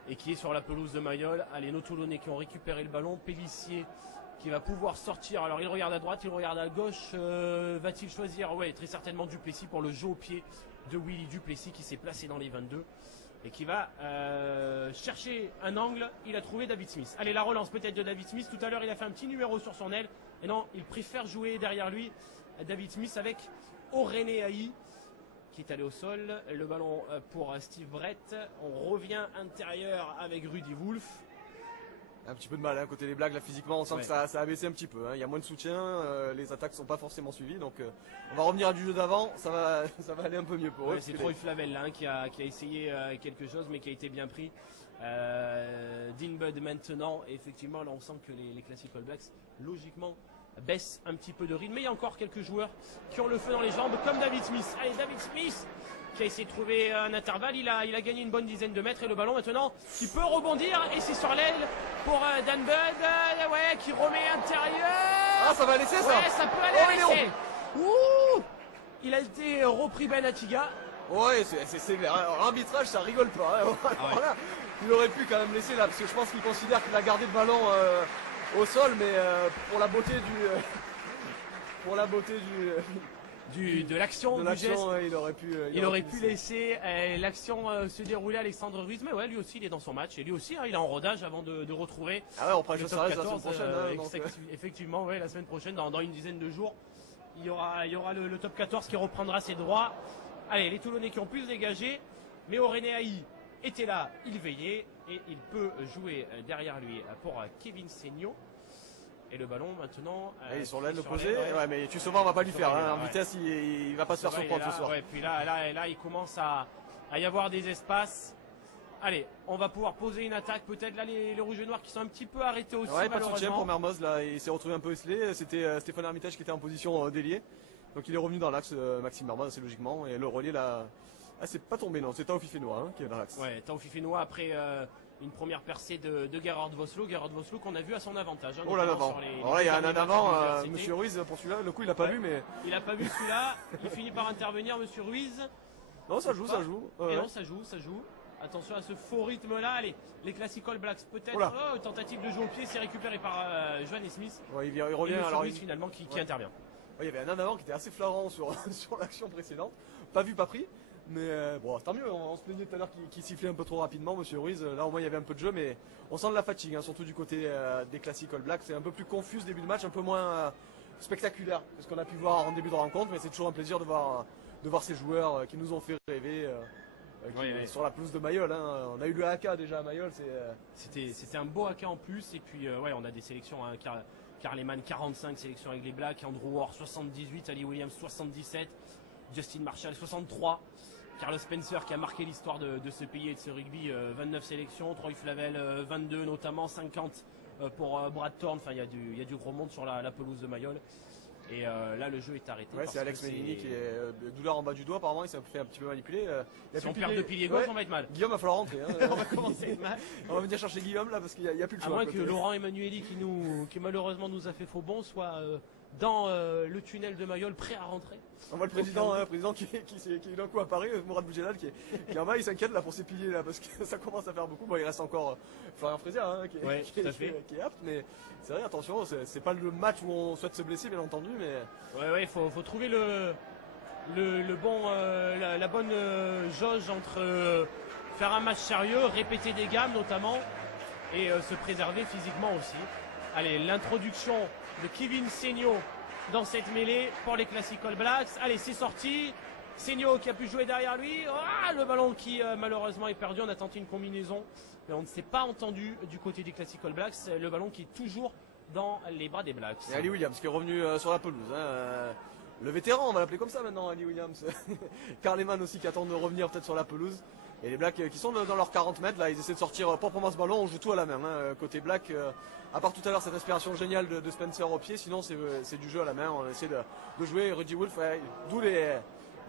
et qui est sur la pelouse de Mayol. Allez, nos Toulonnais qui ont récupéré le ballon. Pélissier qui va pouvoir sortir. Alors il regarde à droite, il regarde à gauche. Va-t-il choisir? Ouais, très certainement Duplessis pour le jeu au pied de Willy Duplessis qui s'est placé dans les 22 et qui va chercher un angle. Il a trouvé David Smith. Allez, la relance peut-être de David Smith. Tout à l'heure, il a fait un petit numéro sur son aile. Et non, il préfère jouer derrière lui David Smith avec Orené Haï qui est allé au sol. Le ballon pour Steve Brett. On revient intérieur avec Rudy Wolf. Un petit peu de mal, hein, côté des Blacks, là physiquement on sent que ça a baissé un petit peu, hein. Il y a moins de soutien, les attaques ne sont pas forcément suivies, donc on va revenir à du jeu d'avant, ça va aller un peu mieux pour eux. C'est Troy Flavel là, hein, qui a essayé quelque chose mais qui a été bien pris. Dean Budd maintenant, et effectivement là on sent que les Classic All Blacks logiquement baissent un petit peu de rythme, mais il y a encore quelques joueurs qui ont le feu dans les jambes comme David Smith. Allez, David Smith qui a essayé de trouver un intervalle, il a gagné une bonne dizaine de mètres et le ballon maintenant qui peut rebondir et c'est sur l'aile pour Dan Budd, qui remet intérieur. Ah, ça va laisser ça. Ouais, ça peut aller à l'essai. Ouh, il a été repris Ben Atiga. Ouais, c'est l'arbitrage, ça rigole pas, hein. Voilà. Il aurait pu quand même laisser là, parce que je pense qu'il considère qu'il a gardé le ballon au sol, mais pour la beauté de l'action, du geste, il aurait pu laisser l'action se dérouler. Alexandre Ruiz, mais ouais, lui aussi il est dans son match et lui aussi il est en rodage avant de retrouver. Ah ouais, on prend le le top 14, la semaine prochaine. Effectivement, ouais, la semaine prochaine, dans une dizaine de jours, il y aura le top 14 qui reprendra ses droits. Allez, les Toulonnais qui ont pu se dégager, mais Orené Haï était là, il veillait et il peut jouer derrière lui pour Kevin Seigneau. Et le ballon maintenant. Il est sur l'aile opposée. Ouais, mais tu sauves, on va pas lui faire. Hein. En vitesse, il va pas se faire surprendre ce soir. Ouais, puis là, il commence à y avoir des espaces. Allez, on va pouvoir poser une attaque. Peut-être là, les rouges et noirs qui sont un petit peu arrêtés aussi. Ouais, pas de soutien pour Mermoz. Là, il s'est retrouvé un peu esselé. C'était Stéphane Armitage qui était en position d'ailier. Donc il est revenu dans l'axe, Maxime Mermoz, assez logiquement. Et le relais là. Ah, c'est pas tombé, non. C'est Taoufik Fenoua qui est dans l'axe. Ouais, Taoufik Fenoua après. Une première percée de Gerhard Vosloo qu'on a vu à son avantage. Hein, oh là d'avant. Alors là, il y a un d'avant, Monsieur Ruiz pour celui-là. Le coup, il l'a pas vu, mais. Il a pas vu celui-là. Il finit par intervenir, Monsieur Ruiz. Non, ça joue. Et non, ça joue. Attention à ce faux rythme là. Allez, les Classic All Blacks peut-être. Oula. Oh, tentative de jeu au pied, c'est récupéré par Johannes Smith. Ouais, il revient Et alors. Smith, finalement qui intervient. Ouais, il y avait un en avant qui était assez flagrant sur, sur l'action précédente. Pas vu, pas pris. Mais bon, tant mieux, on se plaignait tout à l'heure qu'il sifflait un peu trop rapidement, monsieur Ruiz. Là, au moins, il y avait un peu de jeu, mais on sent de la fatigue, hein, surtout du côté des Classic All Blacks. C'est un peu plus confus ce début de match, un peu moins spectaculaire que ce qu'on a pu voir en début de rencontre, mais c'est toujours un plaisir de voir ces joueurs qui nous ont fait rêver sur la pelouse de Mayol. Hein. On a eu le AK déjà à Mayol. C'était un beau AK en plus, et puis ouais, on a des sélections. Hein, Karl Lehmann 45 sélections avec les Blacks, Andrew Ward 78, Ali Williams 77, Justin Marshall 63. Carlos Spencer qui a marqué l'histoire de ce pays et de ce rugby, 29 sélections, Troy Flavel 22 notamment, 50 pour Brad Thorne, enfin il y a du gros monde sur la pelouse de Mayol. Et là le jeu est arrêté. Ouais, c'est Alex Menini qui est douleur en bas du doigt, apparemment il s'est fait un petit peu manipuler. Si on perd de pilier gauche, on va être mal. Guillaume va falloir rentrer. Hein. On va commencer à être mal. On va venir chercher Guillaume là parce qu'il n'y a plus le choix. À moins que Laurent Emmanueli qui malheureusement nous a fait faux bon soit dans le tunnel de Mayol prêt à rentrer. On voit le président qui est d'un coup à Paris, Mourad Boudjelal qui est en bas, il s'inquiète là pour ses piliers là parce que ça commence à faire beaucoup. Bon, il reste encore Florian Fraisier hein, qui est apte, mais c'est vrai, attention, c'est pas le match où on souhaite se blesser bien entendu, mais ouais, faut trouver la bonne jauge entre faire un match sérieux, répéter des gammes notamment et se préserver physiquement aussi. Allez, l'introduction de Kevin Seigno dans cette mêlée pour les Classic All Blacks. Allez, c'est sorti. Seigno qui a pu jouer derrière lui. Ah, le ballon qui malheureusement est perdu. On a tenté une combinaison, mais on ne s'est pas entendu du côté des Classic All Blacks. Le ballon qui est toujours dans les bras des Blacks. Et Ali Williams qui est revenu sur la pelouse. Hein. Le vétéran, on va l'appeler comme ça maintenant, Ali Williams. Karl Lehmann aussi qui attend de revenir peut-être sur la pelouse. Et les Blacks qui sont dans leurs 40 mètres, là, ils essaient de sortir proprement ce ballon. On joue tout à la main. Hein. Côté Black, à part tout à l'heure cette inspiration géniale de Spencer au pied, sinon c'est du jeu à la main. On essaie de jouer. Rudy Wolf, d'où les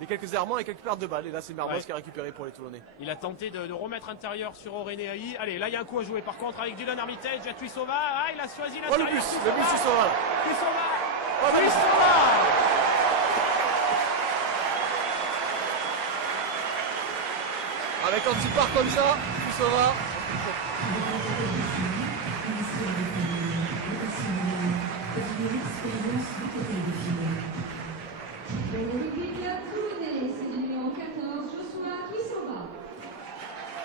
quelques errements et quelques pertes de balles. Et là, c'est Mermoz qui a récupéré pour les Toulonnais. Il a tenté de remettre intérieur sur Aurélien Haï. Allez, là, il y a un coup à jouer par contre avec Dylan Armitage. Il y a Tuisova. Ah, il a choisi l'intérieur. Oh, le bus Tuisova. Avec un petit part comme ça, Tuisova.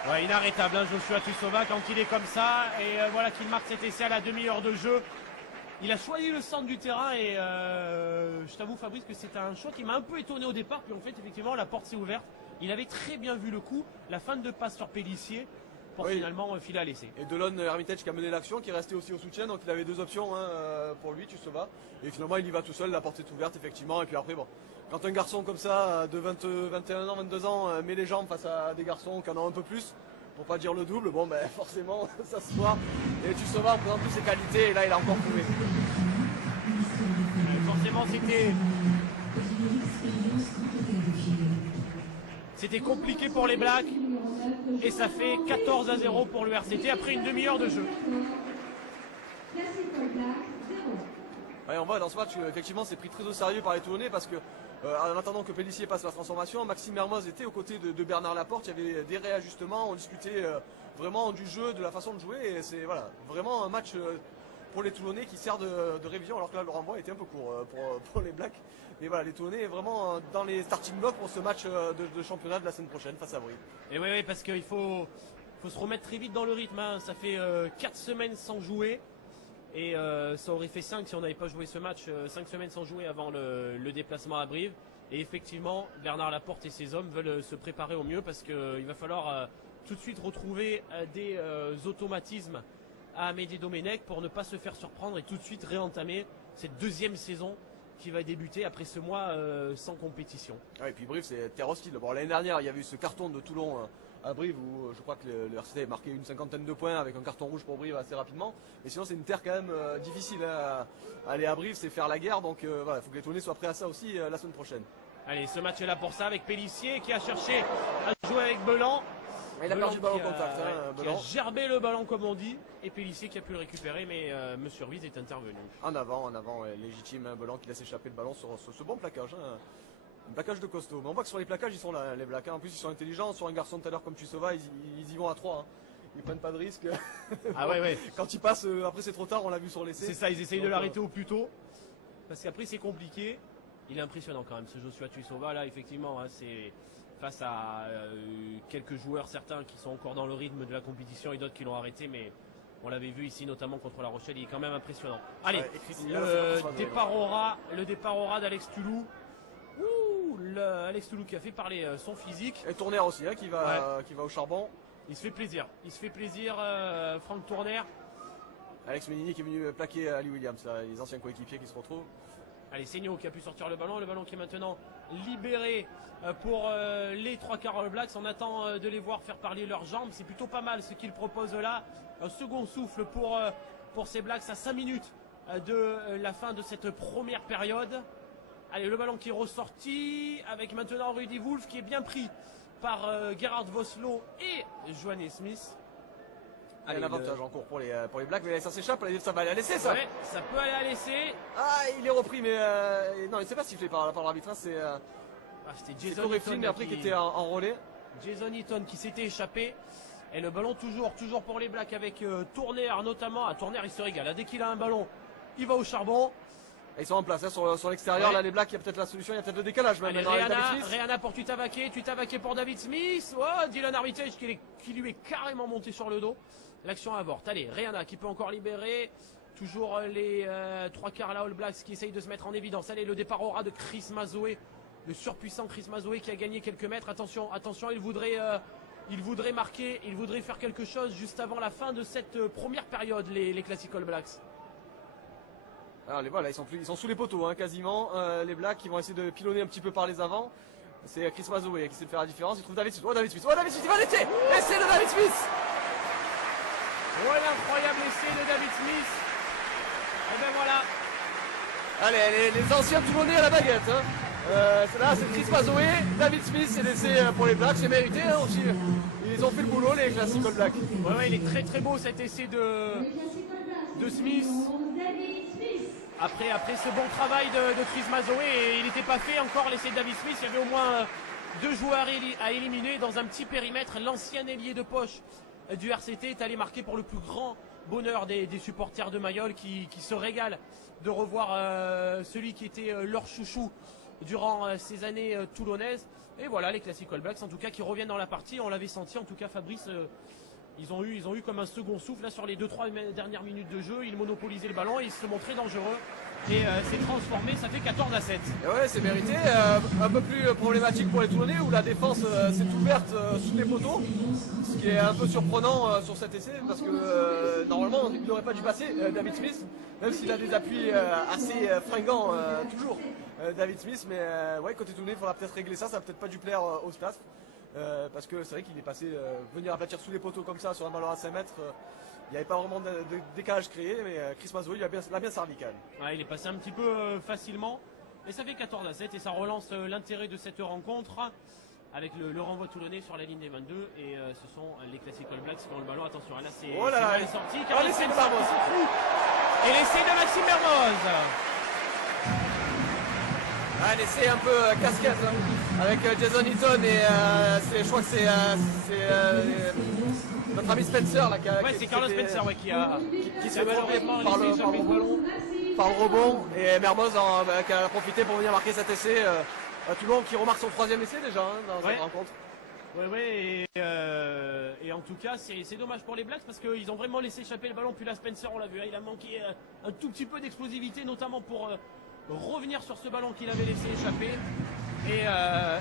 Ouais, inarrêtable, hein, Joshua Tuisova quand il est comme ça et voilà qu'il marque cet essai à la demi-heure de jeu. Il a choisi le centre du terrain et je t'avoue Fabrice que c'est un choix qui m'a un peu étonné au départ, puis en fait effectivement la porte s'est ouverte. Il avait très bien vu le coup, la fin de passe sur Pélissier pour finalement filer à l'essai. Et Delon Hermitage qui a mené l'action, qui est resté aussi au soutien, donc il avait deux options hein, pour lui, Tuisova. Et finalement il y va tout seul, la porte est ouverte effectivement, et puis après bon. Quand un garçon comme ça, de 21 ans, 22 ans, met les jambes face à des garçons qui en ont un peu plus, pour pas dire le double, bon ben forcément ça se voit. Et Tuisova présente toutes ses qualités, et là il a encore prouvé. Forcément c'était compliqué pour les Blacks et ça fait 14-0 pour le RCT après une demi-heure de jeu. Ouais, on voit dans ce match effectivement c'est pris très au sérieux par les Toulonnais parce que en attendant que Pélissier passe la transformation, Maxime Mermoz était aux côtés de Bernard Laporte, il y avait des réajustements, on discutait vraiment du jeu, de la façon de jouer et c'est voilà, vraiment un match pour les Toulonnais qui sert de révision alors que là le renvoi était un peu court pour les Blacks. Mais voilà, les Toulonnais vraiment dans les starting blocks pour ce match de championnat de la semaine prochaine face à Brive. Et oui, parce qu'il faut se remettre très vite dans le rythme, hein. Ça fait 4 semaines sans jouer. Et ça aurait fait 5 si on n'avait pas joué ce match, 5 semaines sans jouer avant le déplacement à Brive. Et effectivement, Bernard Laporte et ses hommes veulent se préparer au mieux parce qu'il va falloir tout de suite retrouver des automatismes à Amédée Domenech pour ne pas se faire surprendre et tout de suite réentamer cette deuxième saison qui va débuter après ce mois sans compétition. Ouais, et puis Brive c'est terre hostile. Bon, l'année dernière il y avait eu ce carton de Toulon à Brive où je crois que le RCT a marqué une cinquantaine de points avec un carton rouge pour Brive assez rapidement. Mais sinon c'est une terre quand même difficile à aller à Brive, c'est faire la guerre. Donc voilà, il faut que les Toulonnais soient prêts à ça aussi la semaine prochaine. Allez, ce match est là pour ça avec Pélissier qui a cherché à jouer avec Belan. Il a perdu le ballon au contact. Qui a gerbé le ballon comme on dit. Et Pélissier qui a pu le récupérer, mais Monsieur Ruiz est intervenu. En avant, légitime, Belan qui laisse échapper le ballon sur ce bon plaquage. Un plaquage de costaud. Mais on voit que sur les plaquages, ils sont là, les Blacks. En plus, ils sont intelligents. Sur un garçon tout à l'heure comme Tuisova, ils y vont à 3. Hein. Ils prennent pas de risque. Ah ouais. Quand ils passent, après c'est trop tard, on l'a vu sur l'essai. C'est ça, ils essayent de l'arrêter au plus tôt. Parce qu'après c'est compliqué. Il est impressionnant quand même ce Joshua Tuisova là, effectivement. Hein, c'est face à quelques joueurs, certains qui sont encore dans le rythme de la compétition et d'autres qui l'ont arrêté. Mais on l'avait vu ici notamment contre La Rochelle, il est quand même impressionnant. Allez, le départ au ras d'Alex Toulou. Ouh, Alex Toulou qui a fait parler son physique. Et Tournaire aussi, hein, qui va au charbon. Il se fait plaisir, Franck Tournaire. Alex Menini qui est venu plaquer Ali Williams, là, les anciens coéquipiers qui se retrouvent. Allez, Seigno qui a pu sortir le ballon qui est maintenant libéré pour les trois quarts All Blacks. On attend de les voir faire parler leurs jambes. C'est plutôt pas mal ce qu'ils proposent là. Un second souffle pour ces Blacks à 5 minutes de la fin de cette première période. Allez, le ballon qui est ressorti avec maintenant Rudy Wolf qui est bien pris par Gerhard Vosloo et Johannes Smith. Il y a un avantage en cours pour les Blacks, mais ça s'échappe, ça va aller à l'essai ça. Ouais, ça peut aller à l'essai. Ah, il est repris, mais non, il ne s'est pas sifflé par l'arbitre, hein, c'était Jason Eaton, mais après qui était en relais. Jason Eaton qui s'était échappé. Et le ballon toujours pour les Blacks avec Tournaire notamment. Ah, Tournaire il se régale, hein. Dès qu'il a un ballon, il va au charbon. Et ils sont en place hein, sur l'extérieur, ouais. Là les Blacks, il y a peut-être la solution, il y a peut-être le décalage même. Allez, Reana pour Tutavake pour David Smith. Oh, Dylan Armitage qui lui est carrément monté sur le dos. L'action avorte. Allez, Reana qui peut encore libérer. Toujours les trois quarts là All Blacks qui essayent de se mettre en évidence. Allez, le départ au ras de Chris Mazoé. Le surpuissant Chris Mazoé qui a gagné quelques mètres. Attention, il voudrait marquer, il voudrait faire quelque chose juste avant la fin de cette première période, les Classic All Blacks. Alors voilà, ils sont sous les poteaux hein, quasiment. Les Blacks qui vont essayer de pilonner un petit peu par les avants. C'est Chris Mazoé qui essaie de faire la différence. Il trouve David Smith. David Smith, il va l'essai. Essai de David Smith. Ouais, l'incroyable essai de David Smith. Et ben voilà. Allez, les anciens Toulonnais à la baguette. Hein. Là, c'est Chris Mazoé. David Smith, c'est l'essai pour les Blacks. C'est mérité hein, aussi. Ils ont fait le boulot, les Classic All Blacks. Ouais, il est très très beau cet essai de Smith. Après ce bon travail de Chris Mazoé, et il n'était pas fait encore l'essai de David Smith. Il y avait au moins 2 joueurs à éliminer dans un petit périmètre. L'ancien ailier de poche du RCT est allé marquer pour le plus grand bonheur des supporters de Mayol qui se régalent de revoir celui qui était leur chouchou durant ces années toulonnaises. Et voilà les Classic All Blacks en tout cas qui reviennent dans la partie. On l'avait senti en tout cas Fabrice. Ils ont eu comme un second souffle là sur les 2-3 dernières minutes de jeu. Ils monopolisaient le ballon et ils se montraient dangereux. Et c'est transformé, ça fait 14-7. Et ouais, c'est mérité. Un peu plus problématique pour les Toulonnais où la défense s'est ouverte sous les poteaux. Ce qui est un peu surprenant sur cet essai parce que normalement il n'aurait pas dû passer David Smith. Même s'il a des appuis assez fringants toujours David Smith. Mais ouais, côté Toulonnais, il faudra peut-être régler ça. Ça n'a peut-être pas dû plaire au staff. Parce que c'est vrai qu'il est passé venir aplatir sous les poteaux comme ça sur un ballon à 5 mètres. Il n'y avait pas vraiment de décalage créé, mais Chris Mazoé l'a bien servi quand même. Ouais, il est passé un petit peu facilement. Et ça fait 14-7 et ça relance l'intérêt de cette rencontre avec le renvoi toulonnais sur la ligne des 22. Et ce sont les Classic All Blacks qui ont le ballon. Attention, là c'est mal sorti. L'essai de Mermoz. Et l'essai de Maxime Mermoz. Un essai un peu casquette hein, avec Jason Eaton et je crois que c'est notre ami Spencer là, c'est Carlos Spencer qui s'est malheureusement par le rebond et Mermoz qui a profité pour venir marquer cet essai. Toulon qui remarque son 3e essai déjà hein, dans cette rencontre. Ouais, et en tout cas c'est dommage pour les Blacks parce qu'ils ont vraiment laissé échapper le ballon. Puis là Spencer, on l'a vu, il a manqué un tout petit peu d'explosivité notamment pour revenir sur ce ballon qu'il avait laissé échapper.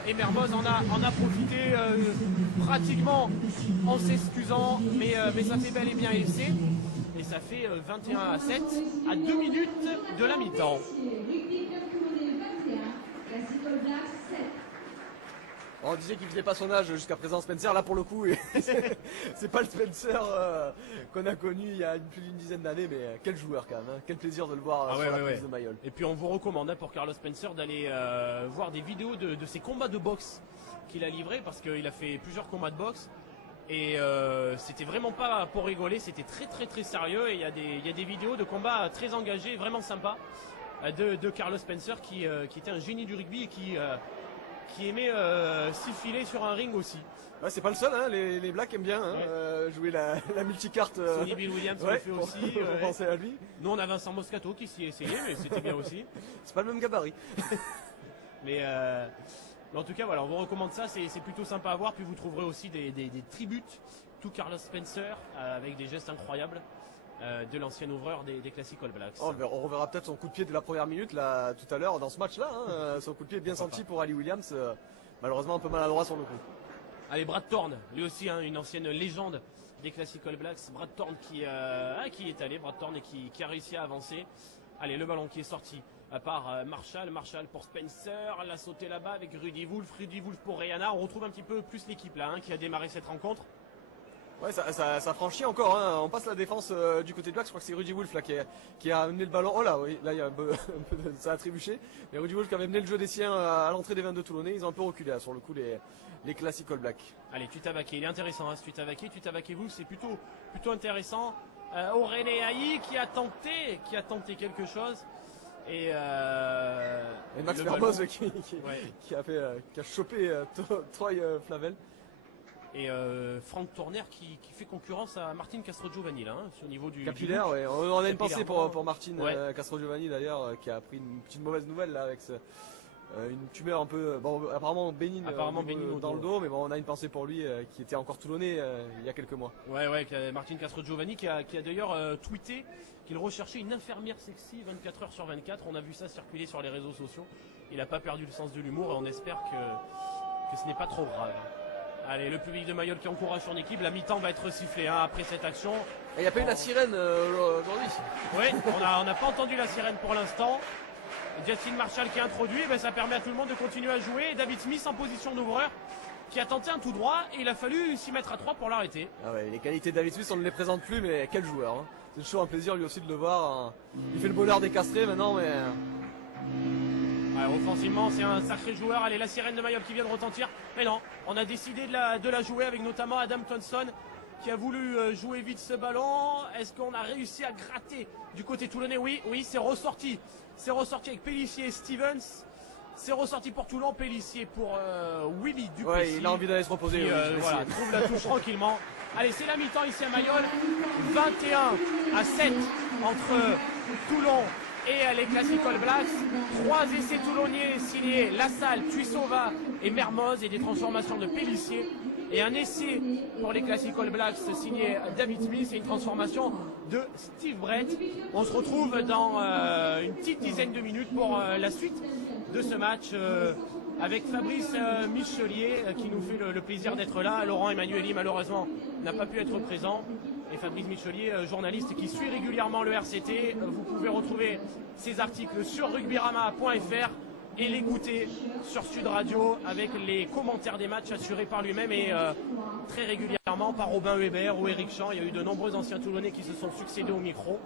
Et Mermoz en a profité pratiquement en s'excusant, mais ça fait bel et bien essai. Et ça fait 21-7 à 2 minutes de la mi-temps. On disait qu'il faisait pas son âge jusqu'à présent Spencer, là pour le coup c'est pas le Spencer qu'on a connu il y a plus d'une dizaine d'années, mais quel joueur quand même, hein. Quel plaisir de le voir sur la piste de Mayol. Et puis on vous recommande pour Carlos Spencer d'aller voir des vidéos de ses combats de boxe qu'il a livrés parce qu'il a fait plusieurs combats de boxe et c'était vraiment pas pour rigoler, c'était très très très sérieux et il y a des vidéos de combats très engagés, vraiment sympas de Carlos Spencer qui était un génie du rugby et qui qui aimait s'y sur un ring aussi. Ouais, c'est pas le seul, hein, les Blacks aiment bien jouer la multicarte. Sonny Bill Williams le fait aussi. Pour penser à lui. Nous on a Vincent Moscato qui s'y essayait, mais c'était bien aussi. C'est pas le même gabarit. Mais en tout cas, voilà, on vous recommande ça, c'est plutôt sympa à voir. Puis vous trouverez aussi des tributes, tout Carlos Spencer, avec des gestes incroyables de l'ancien ouvreur des Classic All Blacks. Oh, on reverra peut-être son coup de pied de la première minute là, tout à l'heure dans ce match-là. Hein, son coup de pied bien senti pour Ali Williams, malheureusement un peu maladroit sur le coup. Allez, Brad Thorne, lui aussi hein, une ancienne légende des Classic All Blacks. Brad Thorne qui est allé, Brad Thorne et qui a réussi à avancer. Allez, le ballon qui est sorti par Marshall pour Spencer, l'a sauté là-bas avec Rudy Wolf pour Rihanna. On retrouve un petit peu plus l'équipe là qui a démarré cette rencontre. Ouais, ça franchit encore. Hein. On passe la défense du côté de Blacks. Je crois que c'est Rudy Wolf là qui a amené le ballon. Oh là, oui, là il y a un peu ça a trébuché. Mais Rudy Wolf qui avait mené le jeu des siens à l'entrée des 22 Toulonnais. Ils ont un peu reculé là, sur le coup les Classic All Blacks. Allez, Tutavaké, il est intéressant ce Tutavaké Wolf, c'est plutôt intéressant. Aurélien Haï qui a tenté quelque chose. Et Max Mermoz qui a chopé Troy Flavel. Et Franck Tourner qui fait concurrence à Martine Castro-Giovanni là, au niveau du capillaire. Du ouais. On a une pensée pour Martine Castro-Giovanni d'ailleurs, qui a appris une petite mauvaise nouvelle là avec une tumeur un peu, apparemment bénigne, dans le dos, mais bon, on a une pensée pour lui qui était encore toulonnais il y a quelques mois. Ouais, Martine Castro-Giovanni qui a d'ailleurs tweeté qu'il recherchait une infirmière sexy 24 heures sur 24. On a vu ça circuler sur les réseaux sociaux. Il n'a pas perdu le sens de l'humour et on espère que ce n'est pas trop grave. Allez, le public de Mayol qui encourage son équipe. La mi-temps va être sifflée après cette action. Et il n'y a pas eu la sirène aujourd'hui. Oui, on n'a pas entendu la sirène pour l'instant. Justin Marshall qui est introduit, ça permet à tout le monde de continuer à jouer. Et David Smith en position d'ouvreur qui a tenté un tout droit et il a fallu s'y mettre à 3 pour l'arrêter. Ah ouais, les qualités de David Smith, on ne les présente plus, mais quel joueur. Hein. C'est toujours un plaisir lui aussi de le voir. Hein. Il fait le bonheur des castrés maintenant, mais... offensivement, c'est un sacré joueur. Allez, la sirène de Mayol qui vient de retentir. Mais non, on a décidé de la jouer avec notamment Adam Thompson qui a voulu jouer vite ce ballon. Est-ce qu'on a réussi à gratter du côté toulonnais? Oui, c'est ressorti. C'est ressorti avec Pellissier et Stevens. C'est ressorti pour Toulon, Pellissier pour Willy Duplessis. Ouais, il a envie d'aller se reposer. Trouve la touche tranquillement. Allez, c'est la mi-temps ici à Mayol. 21-7 entre Toulon et les Classic All Blacks. 3 essais toulonniers signés Lassalle, Tuisova et Mermoz et des transformations de Pellissier. Et un essai pour les Classic All Blacks signé David Smith et une transformation de Steve Brett. On se retrouve dans une petite dizaine de minutes pour la suite de ce match avec Fabrice Michelier qui nous fait le plaisir d'être là. Laurent Emmanueli malheureusement n'a pas pu être présent. Et Fabrice Michelier, journaliste qui suit régulièrement le RCT. Vous pouvez retrouver ses articles sur rugbyrama.fr et l'écouter sur Sud Radio avec les commentaires des matchs assurés par lui-même et très régulièrement par Robin Weber ou Eric Champ. Il y a eu de nombreux anciens Toulonnais qui se sont succédés au micro.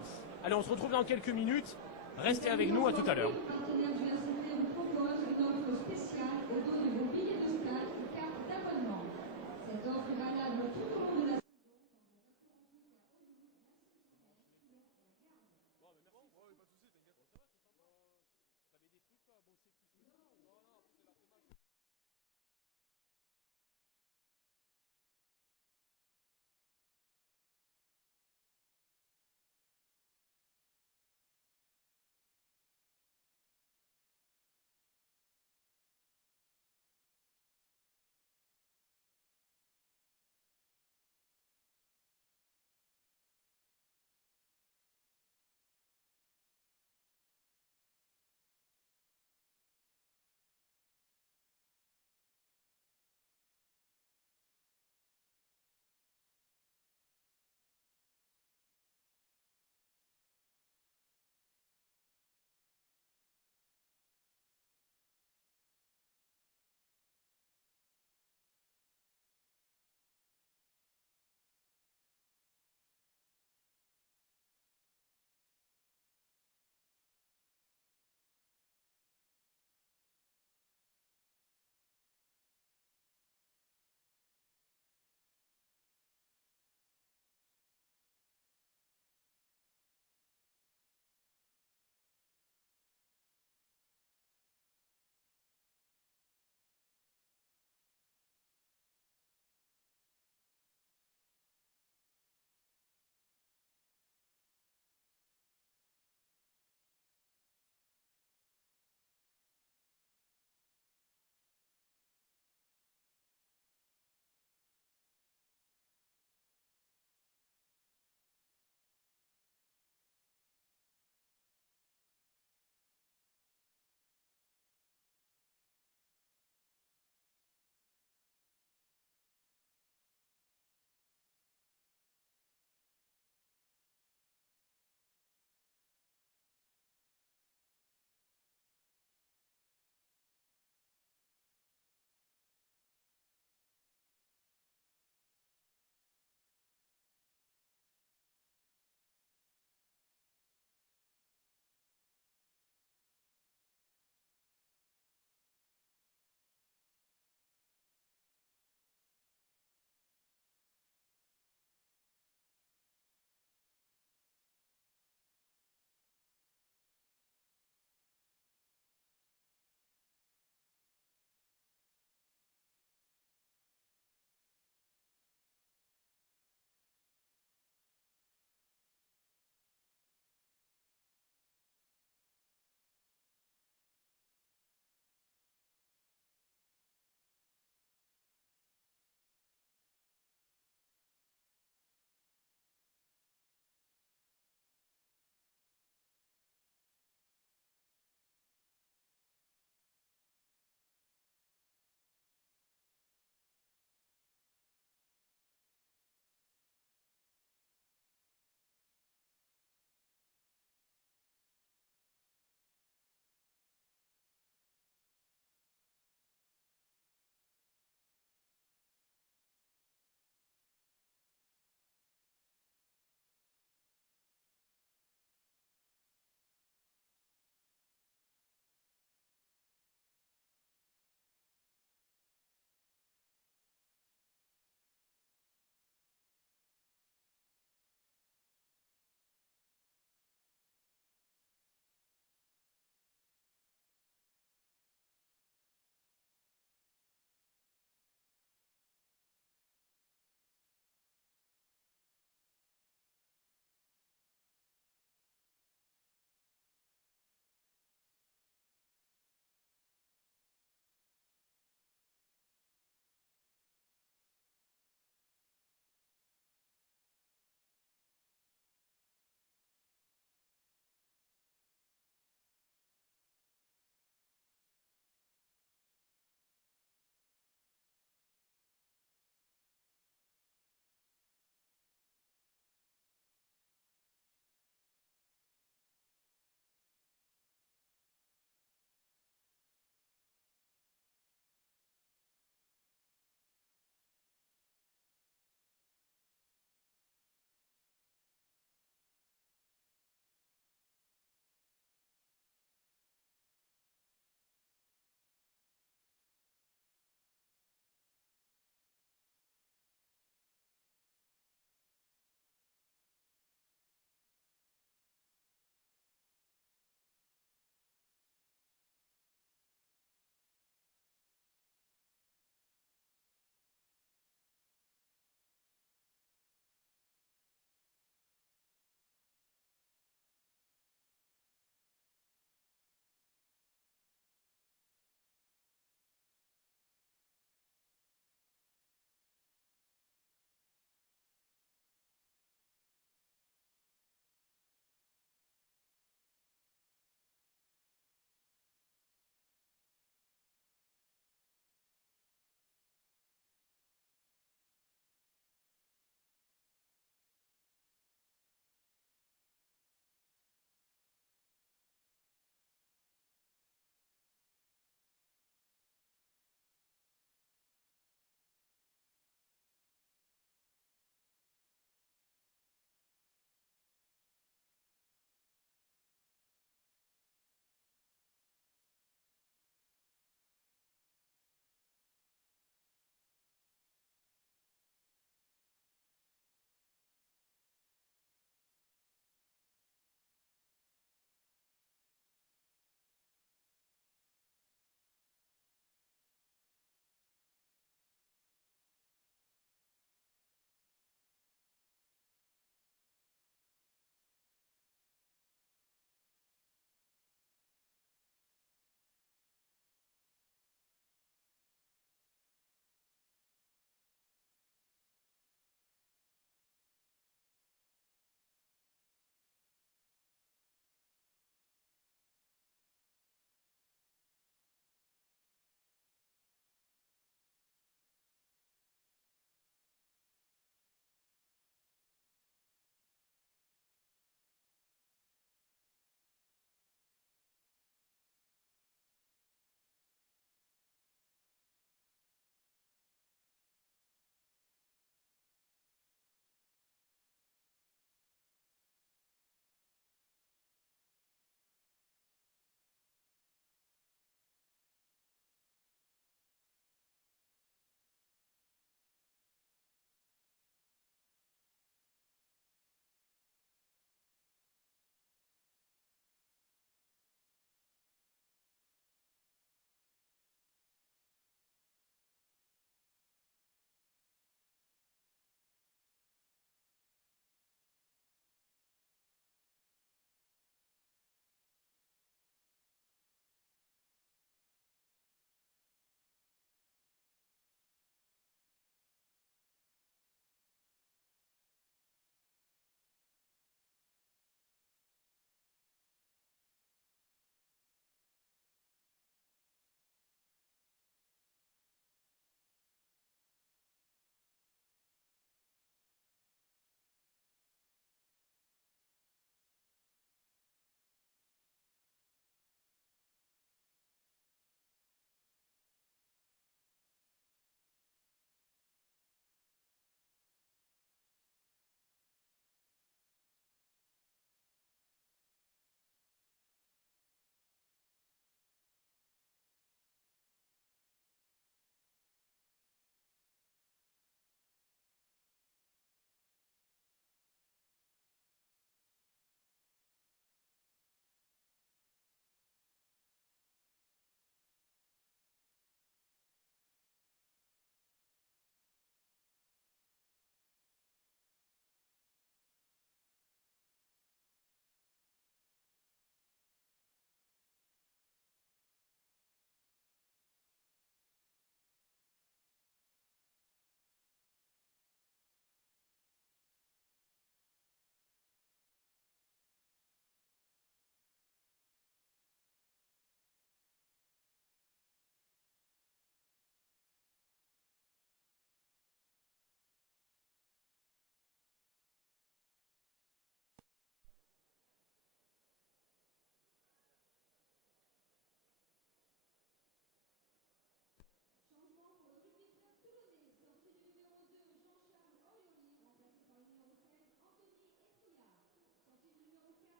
Allez, on se retrouve dans quelques minutes. Restez avec nous, à tout à l'heure.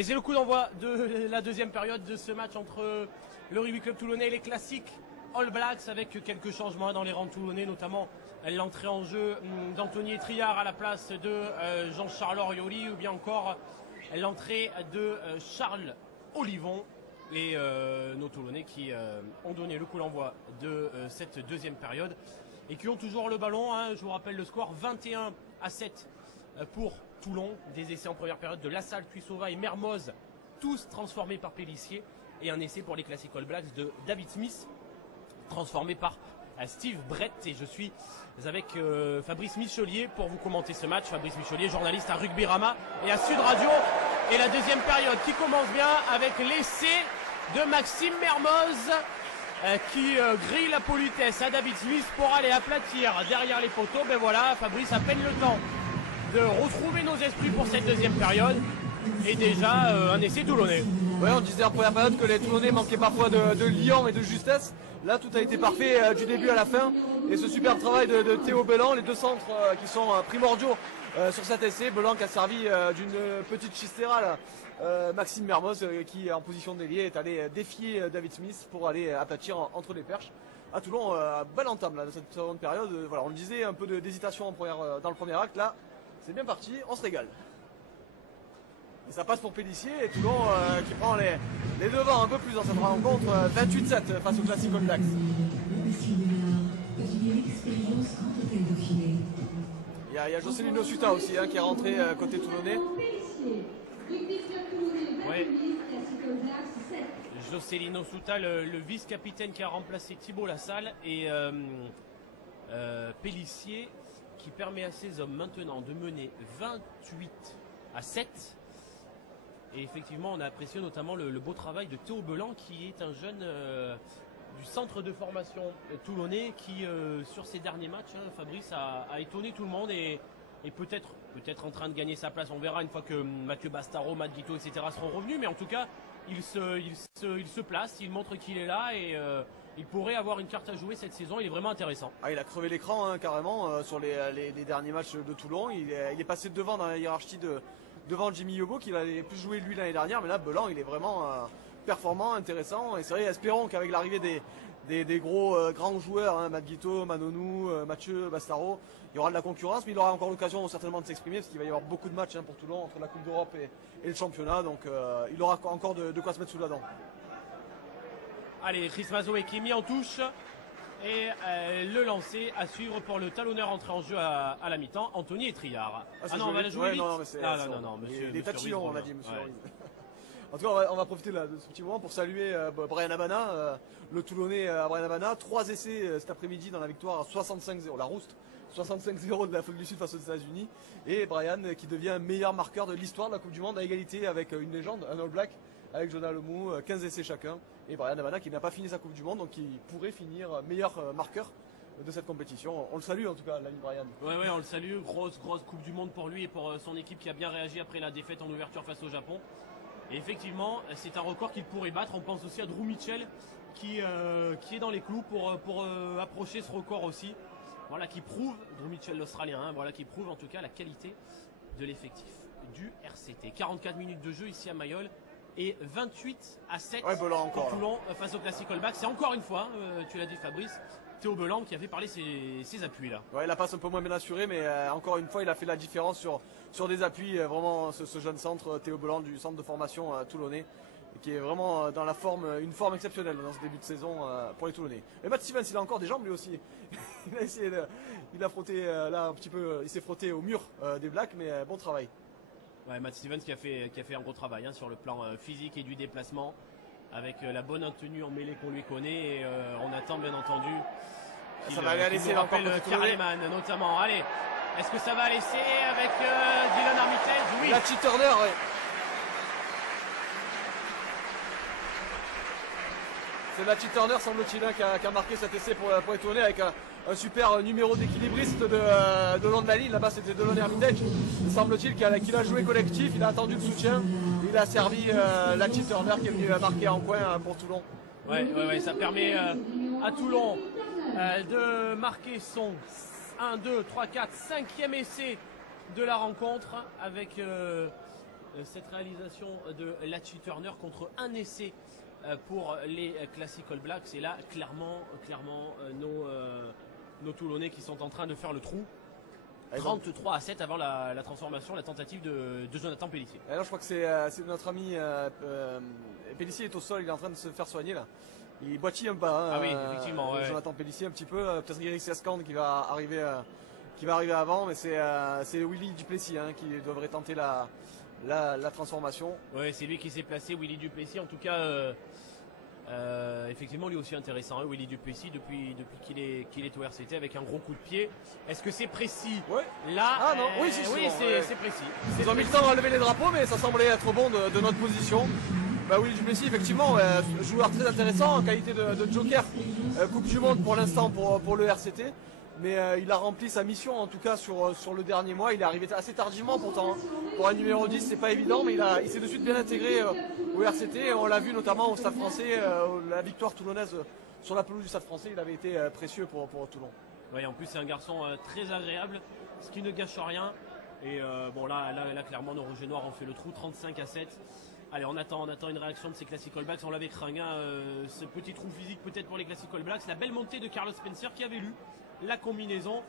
Et c'est le coup d'envoi de la deuxième période de ce match entre le Rugby Club Toulonnais et les classiques All Blacks, avec quelques changements dans les rangs toulonnais, notamment l'entrée en jeu d'Anthony Triard à la place de Jean-Charles Orioli, ou bien encore l'entrée de Charles Olivon. Nos Toulonnais qui ont donné le coup d'envoi de cette deuxième période et qui ont toujours le ballon. Je vous rappelle le score 21-7 pour Toulon. Des essais en première période de Lassalle, Cuissova et Mermoz, tous transformés par Pélissier. Et un essai pour les Classic All Blacks de David Smith, transformé par Steve Brett. Et je suis avec Fabrice Michelier pour vous commenter ce match. Fabrice Michelier, journaliste à Rugby Rama et à Sud Radio. Et la deuxième période qui commence bien avec l'essai de Maxime Mermoz qui grille la politesse à David Smith pour aller aplatir derrière les poteaux. Ben voilà, Fabrice a à peine le temps de retrouver nos esprits pour cette deuxième période. Et déjà un essai toulonnais. Ouais, on disait en première période que les Toulonnais manquaient parfois de liant et de justesse. Là, tout a été parfait du début à la fin. Et ce superbe travail de Théo Belland, les deux centres qui sont primordiaux sur cet essai. Belland qui a servi d'une petite chistera Maxime Mermoz qui, en position d'ailier, est allé défier David Smith pour aller aplatir entre les perches. À Toulon, belle entame là, de cette seconde période. Voilà, on le disait, un peu d'hésitation dans le premier acte. Là, c'est bien parti, on se régale. Et ça passe pour Pélissier et Toulon qui prend les devants un peu plus dans cette rencontre, 28-7 face au Classic All Blacks. Il y a Jocelyn Suta aussi qui est rentré côté toulonnais. Ouais. Jocelyn Suta, le vice-capitaine qui a remplacé Thibault Lassalle, et Pélissier qui permet à ses hommes maintenant de mener 28-7. Et effectivement, on a apprécié notamment le beau travail de Théo Belland, qui est un jeune du centre de formation toulonnais qui, sur ces derniers matchs, Fabrice a étonné tout le monde et peut-être en train de gagner sa place. On verra une fois que Mathieu Bastaro, Matt Guito, etc. seront revenus. Mais en tout cas, il se place, il montre qu'il est là et il pourrait avoir une carte à jouer cette saison. Il est vraiment intéressant. Ah, il a crevé l'écran carrément sur les derniers matchs de Toulon. Il est passé devant dans la hiérarchie devant Jimmy Yobo, qu'il avait plus joué lui l'année dernière. Mais là, Belland, il est vraiment performant, intéressant. Et c'est vrai, espérons qu'avec l'arrivée des gros grands joueurs, Matt Guito, Manonou, Mathieu Bastaro, il y aura de la concurrence, mais il aura encore l'occasion certainement de s'exprimer, parce qu'il va y avoir beaucoup de matchs pour Toulon entre la Coupe d'Europe et le championnat. Donc il aura encore de quoi se mettre sous la dent. Allez, Chris Mazoé qui est mis en touche. Et le lancer à suivre pour le talonneur entré en jeu à la mi-temps, Anthony Etriard. Non, on va la jouer vite. Non, monsieur. Les tatillons, on l'a dit, monsieur. Ouais. En tout cas, on va profiter de ce petit moment pour saluer Brian Abana, le Toulonnais Brian Abana. 3 essais cet après-midi dans la victoire 65-0, la rouste, 65-0 de l'Afrique du Sud face aux États-Unis. Et Brian qui devient meilleur marqueur de l'histoire de la Coupe du Monde à égalité avec une légende, un All Black, avec Jonah Lemou, 15 essais chacun. Et Brian Abana qui n'a pas fini sa Coupe du Monde, donc qui pourrait finir meilleur marqueur de cette compétition. On le salue en tout cas, l'ami Brian. Ouais, on le salue. Grosse Coupe du Monde pour lui et pour son équipe qui a bien réagi après la défaite en ouverture face au Japon. Et effectivement, c'est un record qu'il pourrait battre. On pense aussi à Drew Mitchell qui est dans les clous pour approcher ce record aussi. Voilà, qui prouve, Drew Mitchell l'Australien, voilà, qui prouve en tout cas la qualité de l'effectif du RCT. 44 minutes de jeu ici à Mayol. Et 28-7 pour Toulon face au Classic All Blacks. C'est encore une fois, tu l'as dit Fabrice, Théo Belland qui avait parlé ses appuis là. Ouais, la passe un peu moins bien assurée, mais encore une fois il a fait la différence sur des appuis. Vraiment ce jeune centre, Théo Belland du centre de formation toulonnais, qui est vraiment dans une forme exceptionnelle dans ce début de saison pour les Toulonnais. Et Matt Stevens, il a encore des jambes lui aussi. Il a frotté là un petit peu, il s'est frotté au mur des Blacks, mais bon travail. Ouais, Matt Stevens qui a fait un gros travail sur le plan physique et du déplacement, avec la bonne tenue en mêlée qu'on lui connaît. Et on attend bien entendu ça va aller à l'essai encore Carleman notamment. Allez, est-ce que ça va à l'essai avec Dylan Armitage? Oui. La Chi Turner, ouais. C'est Mathieu Turner, semble-t-il, qui a marqué cet essai pour les Toulonnais avec un super numéro d'équilibriste de long de la ligne. Là-bas, c'était Delon Hermitage. Semble-t-il qu'il a joué collectif, il a attendu le soutien. Il a servi Mathieu Turner qui est venu marquer en coin pour Toulon. Ouais, ça permet à Toulon de marquer son 1, 2, 3, 4, 5e essai de la rencontre avec cette réalisation de Lachi Turner contre un essai pour les Classic All Blacks. Et là, clairement, nos Toulonnais qui sont en train de faire le trou. 33-7 avant la transformation, la tentative de Jonathan Pellissier. Alors je crois que c'est notre ami Pellissier est au sol, il est en train de se faire soigner là. Il boitille un peu. Hein, oui, effectivement. Jonathan Pellissier un petit peu. Peut-être Eric Sascand qui va arriver avant, mais c'est Willy Duplessis hein, qui devrait tenter la transformation. Oui, c'est lui qui s'est placé, Willy Duplessis. En tout cas, effectivement, lui aussi intéressant, hein, Willy Duplessis, depuis qu'il est au RCT avec un gros coup de pied. Est-ce que c'est précis? Ouais. Là, ah non, oui, si, c'est précis. Ils ont mis le temps à lever les drapeaux, mais ça semblait être bon de notre position. Willy Duplessis, effectivement, joueur très intéressant en qualité de joker. Coupe du Monde pour l'instant pour le RCT. Mais il a rempli sa mission, en tout cas sur le dernier mois. Il est arrivé assez tardivement pourtant. Pour un numéro 10, c'est pas évident, mais il s'est de suite bien intégré au RCT. On l'a vu notamment au Stade français, la victoire toulonnaise sur la pelouse du Stade français. Il avait été précieux pour Toulon. Oui, en plus, c'est un garçon très agréable, ce qui ne gâche rien. Et bon, là, clairement, nos Rouges et Noirs ont fait le trou 35-7. Allez, on attend une réaction de ces Classic All Blacks. On l'avait craint, ce petit trou physique peut-être pour les Classic All Blacks. La belle montée de Carlos Spencer qui avait lu la combinaison.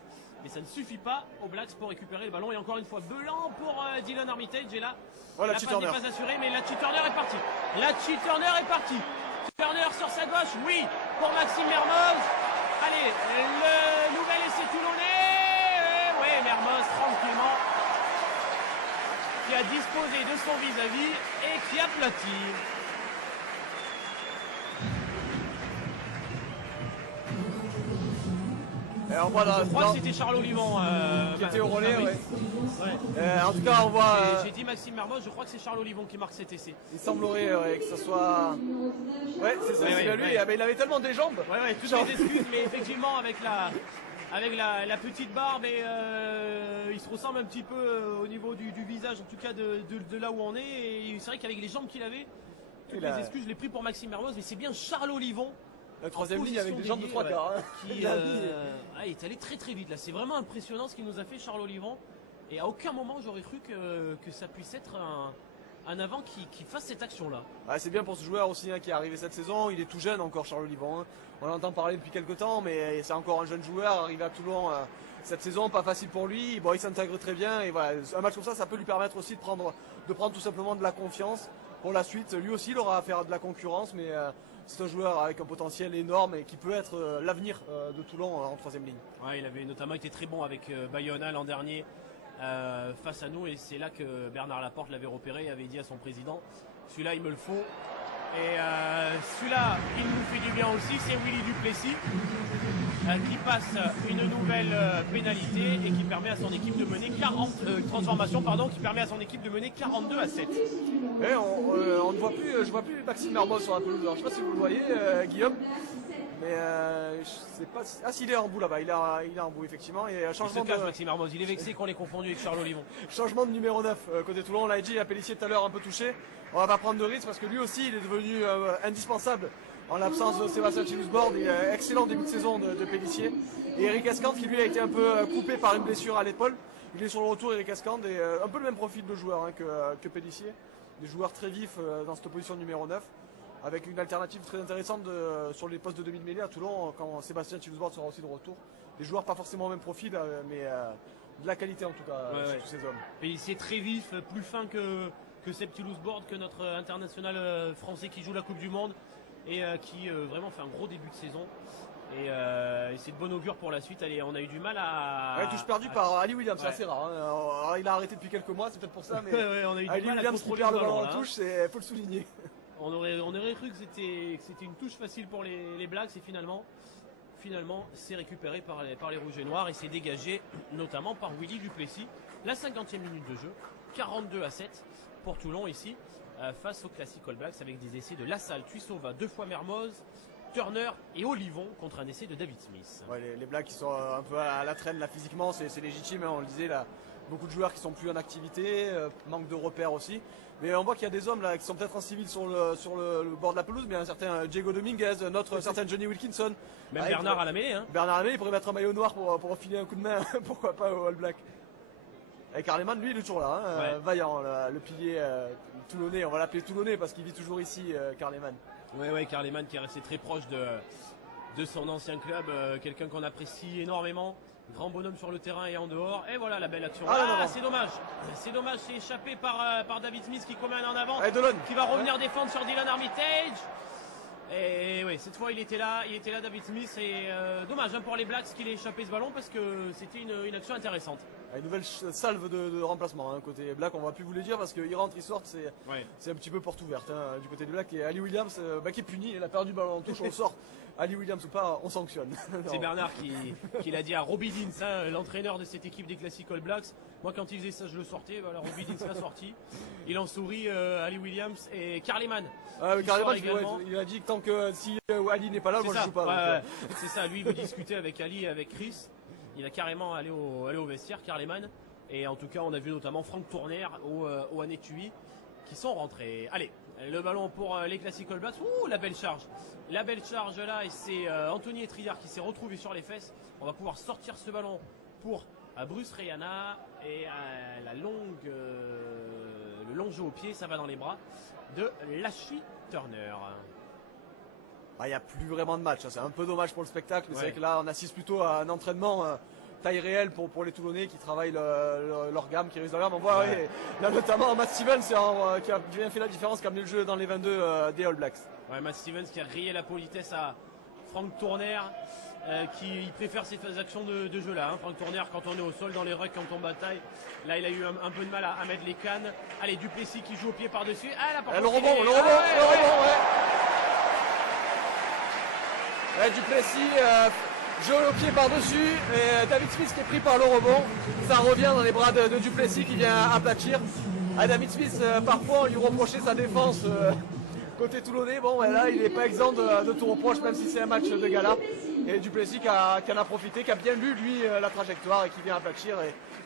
Mais ça ne suffit pas aux Blacks pour récupérer le ballon. Et encore une fois, Belan pour Dylan Armitage. Et là, la passe n'est pas assurée, mais Lachi Turner est parti. Lachi Turner est parti. Turner sur sa gauche, oui, pour Maxime Mermoz. Allez, le nouvel essai toulonnais. Oui, Mermoz, tranquillement, qui a disposé de son vis-à-vis et qui aplatit. Je crois que c'était Charles Olivon qui était au relais. Ouais. En tout cas, on voit. J'ai dit Maxime Mermoz, je crois que c'est Charles Olivon qui marque cet essai. Il semblerait que ce soit. Ouais, c'est ça, c'est lui. Ouais. Il avait tellement des jambes. Ouais, toutes les excuses, mais effectivement, avec la petite barbe, et il se ressemble un petit peu au niveau du visage, en tout cas de là où on est. Et c'est vrai qu'avec les jambes qu'il avait, toutes les excuses, je l'ai pris pour Maxime Mermoz, mais c'est bien Charles Olivon. La troisième ligne avec des jambes de 3 quarts. Qui est allé très très vite là. C'est vraiment impressionnant ce qu'il nous a fait Charles Olivon. Et à aucun moment j'aurais cru que ça puisse être un avant qui fasse cette action-là. C'est bien pour ce joueur aussi qui est arrivé cette saison. Il est tout jeune encore, Charles Olivon. On l'entend parler depuis quelques temps, mais c'est encore un jeune joueur arrivé à Toulon cette saison. Pas facile pour lui. Bon, il s'intègre très bien. Et voilà, un match comme ça peut lui permettre aussi de prendre tout simplement de la confiance pour la suite. Lui aussi, il aura à faire de la concurrence, mais c'est un joueur avec un potentiel énorme et qui peut être l'avenir de Toulon en troisième ligne. Ouais, il avait notamment été très bon avec Bayona l'an dernier face à nous, et c'est là que Bernard Laporte l'avait repéré et avait dit à son président, celui-là il me le faut. Et celui-là, il nous fait du bien aussi, c'est Willy Duplessis qui passe une nouvelle pénalité et qui permet à son équipe de mener qui permet à son équipe de mener 42-7. Et on ne voit plus, je vois plus Maxime Mermoz sur la pelouse. Alors, je ne sais pas si vous le voyez, Guillaume, mais c'est pas. Ah, s'il est en bout là-bas, il est en bout effectivement. Et changement de Maxime Mermoz, il est vexé qu'on l'ait confondu avec Charles Olivon. Changement de numéro 9 côté Toulon. On l'a dit, il a Pellissier tout à l'heure un peu touché. On va pas prendre de risque parce que lui aussi, il est devenu indispensable en l'absence de Sébastien Chilusborg. Il a excellent début de saison de Pellissier. Et Eric Escande qui lui a été un peu coupé par une blessure à l'épaule. Il est sur le retour, Eric Escande, et un peu le même profil de joueur que Pellissier. Des joueurs très vifs dans cette position numéro 9, avec une alternative très intéressante sur les postes de demi-mêlée à Toulon quand Sébastien Chilusborg sera aussi de retour. Des joueurs pas forcément au même profil, mais de la qualité en tout cas chez tous ces hommes. Pellissier très vif, plus fin que Seb Chilusborg, que notre international français qui joue la Coupe du Monde et qui vraiment fait un gros début de saison. Et c'est de bon augure pour la suite. Allez, on a eu du mal à. Touche perdue par Ali Williams, c'est assez rare. Alors, il a arrêté depuis quelques mois, c'est peut-être pour ça, mais on a eu Ali du mal Williams qui perd le ballon en touche, il faut le souligner. On aurait cru que c'était une touche facile pour les Blacks, et finalement c'est récupéré par les Rouges et Noirs et c'est dégagé notamment par Willy Duplessis. La 50e minute de jeu, 42-7 pour Toulon ici, face aux Classic All Blacks avec des essais de Lassalle, Tuissova, 2 fois Mermoz, Turner et Olivon contre un essai de David Smith. Ouais, les Blacks qui sont un peu à la traîne là physiquement, c'est légitime, on le disait là, beaucoup de joueurs qui sont plus en activité, manque de repères aussi. Mais on voit qu'il y a des hommes là qui sont peut-être en civil sur le bord de la pelouse, mais un certain Diego Dominguez, certain Johnny Wilkinson. Même Bernard à la mêlée. Bernard à la mêlée, il pourrait mettre un maillot noir pour filer un coup de main, pourquoi pas au All Black. Et Carleman, lui, il est toujours là, hein, vaillant, le pilier toulonnais. On va l'appeler toulonnais parce qu'il vit toujours ici, Carleman. Ouais, Carleman qui est resté très proche de son ancien club, quelqu'un qu'on apprécie énormément. Grand bonhomme sur le terrain et en dehors. Et voilà la belle action. Ah, c'est dommage. C'est dommage, c'est échappé par David Smith qui commet un en avant. Qui va revenir défendre sur Dylan Armitage. Et oui, cette fois il était là David Smith. Et dommage pour les Blacks qu'il ait échappé ce ballon parce que c'était une action intéressante. Une nouvelle salve de remplacement côté Black, on va plus vous le dire parce qu'il rentre, il sort, c'est un petit peu porte ouverte du côté de Black. Et Ali Williams qui est puni, il a perdu le ballon en touche, on sort. Ali Williams ou pas, on sanctionne. C'est Bernard qui l'a dit à Robbie Deans, l'entraîneur de cette équipe des Classic All Blacks. Moi quand il faisait ça je le sortais, voilà, Robbie Deans l'a sorti. Il en sourit Ali Williams et Carleman. Carleman il a dit que tant que si Ali n'est pas là, moi je joue pas. C'est ça, lui il veut discuter avec Ali et avec Chris. Il a carrément allé au vestiaire, Carleman. Et en tout cas, on a vu notamment Franck Tourner au Anetui qui sont rentrés. Allez, le ballon pour les Classic All Blacks. Ouh, la belle charge. La belle charge là, et c'est Anthony Etrillard qui s'est retrouvé sur les fesses. On va pouvoir sortir ce ballon pour Bruce Rayana. Et le long jeu au pied, ça va dans les bras de Lashy Turner. Il n'y a plus vraiment de match, c'est un peu dommage pour le spectacle. C'est vrai que là on assiste plutôt à un entraînement taille réelle pour les Toulonnais qui travaillent leur gamme, qui risent leur gamme. On voit là notamment Matt Stevens qui a bien fait la différence, qui a amené le jeu dans les 22 des All Blacks. Ouais, Matt Stevens qui a rayé la politesse à Franck Tourner qui préfère ces actions de jeu là. Franck Tourner quand on est au sol dans les rucks, quand on bataille. Là il a eu un peu de mal à mettre les cannes. Allez, Duplessis qui joue au pied par-dessus. Le rebond, Duplessis joue au pied par-dessus et David Smith qui est pris par le rebond. Ça revient dans les bras de Duplessis qui vient aplatir. David Smith, parfois on lui reprochait sa défense côté toulonnais. Bon, là il n'est pas exempt de tout reproche, même si c'est un match de gala. Et Duplessis qui en a profité, qui a bien lu lui la trajectoire et qui vient aplatir.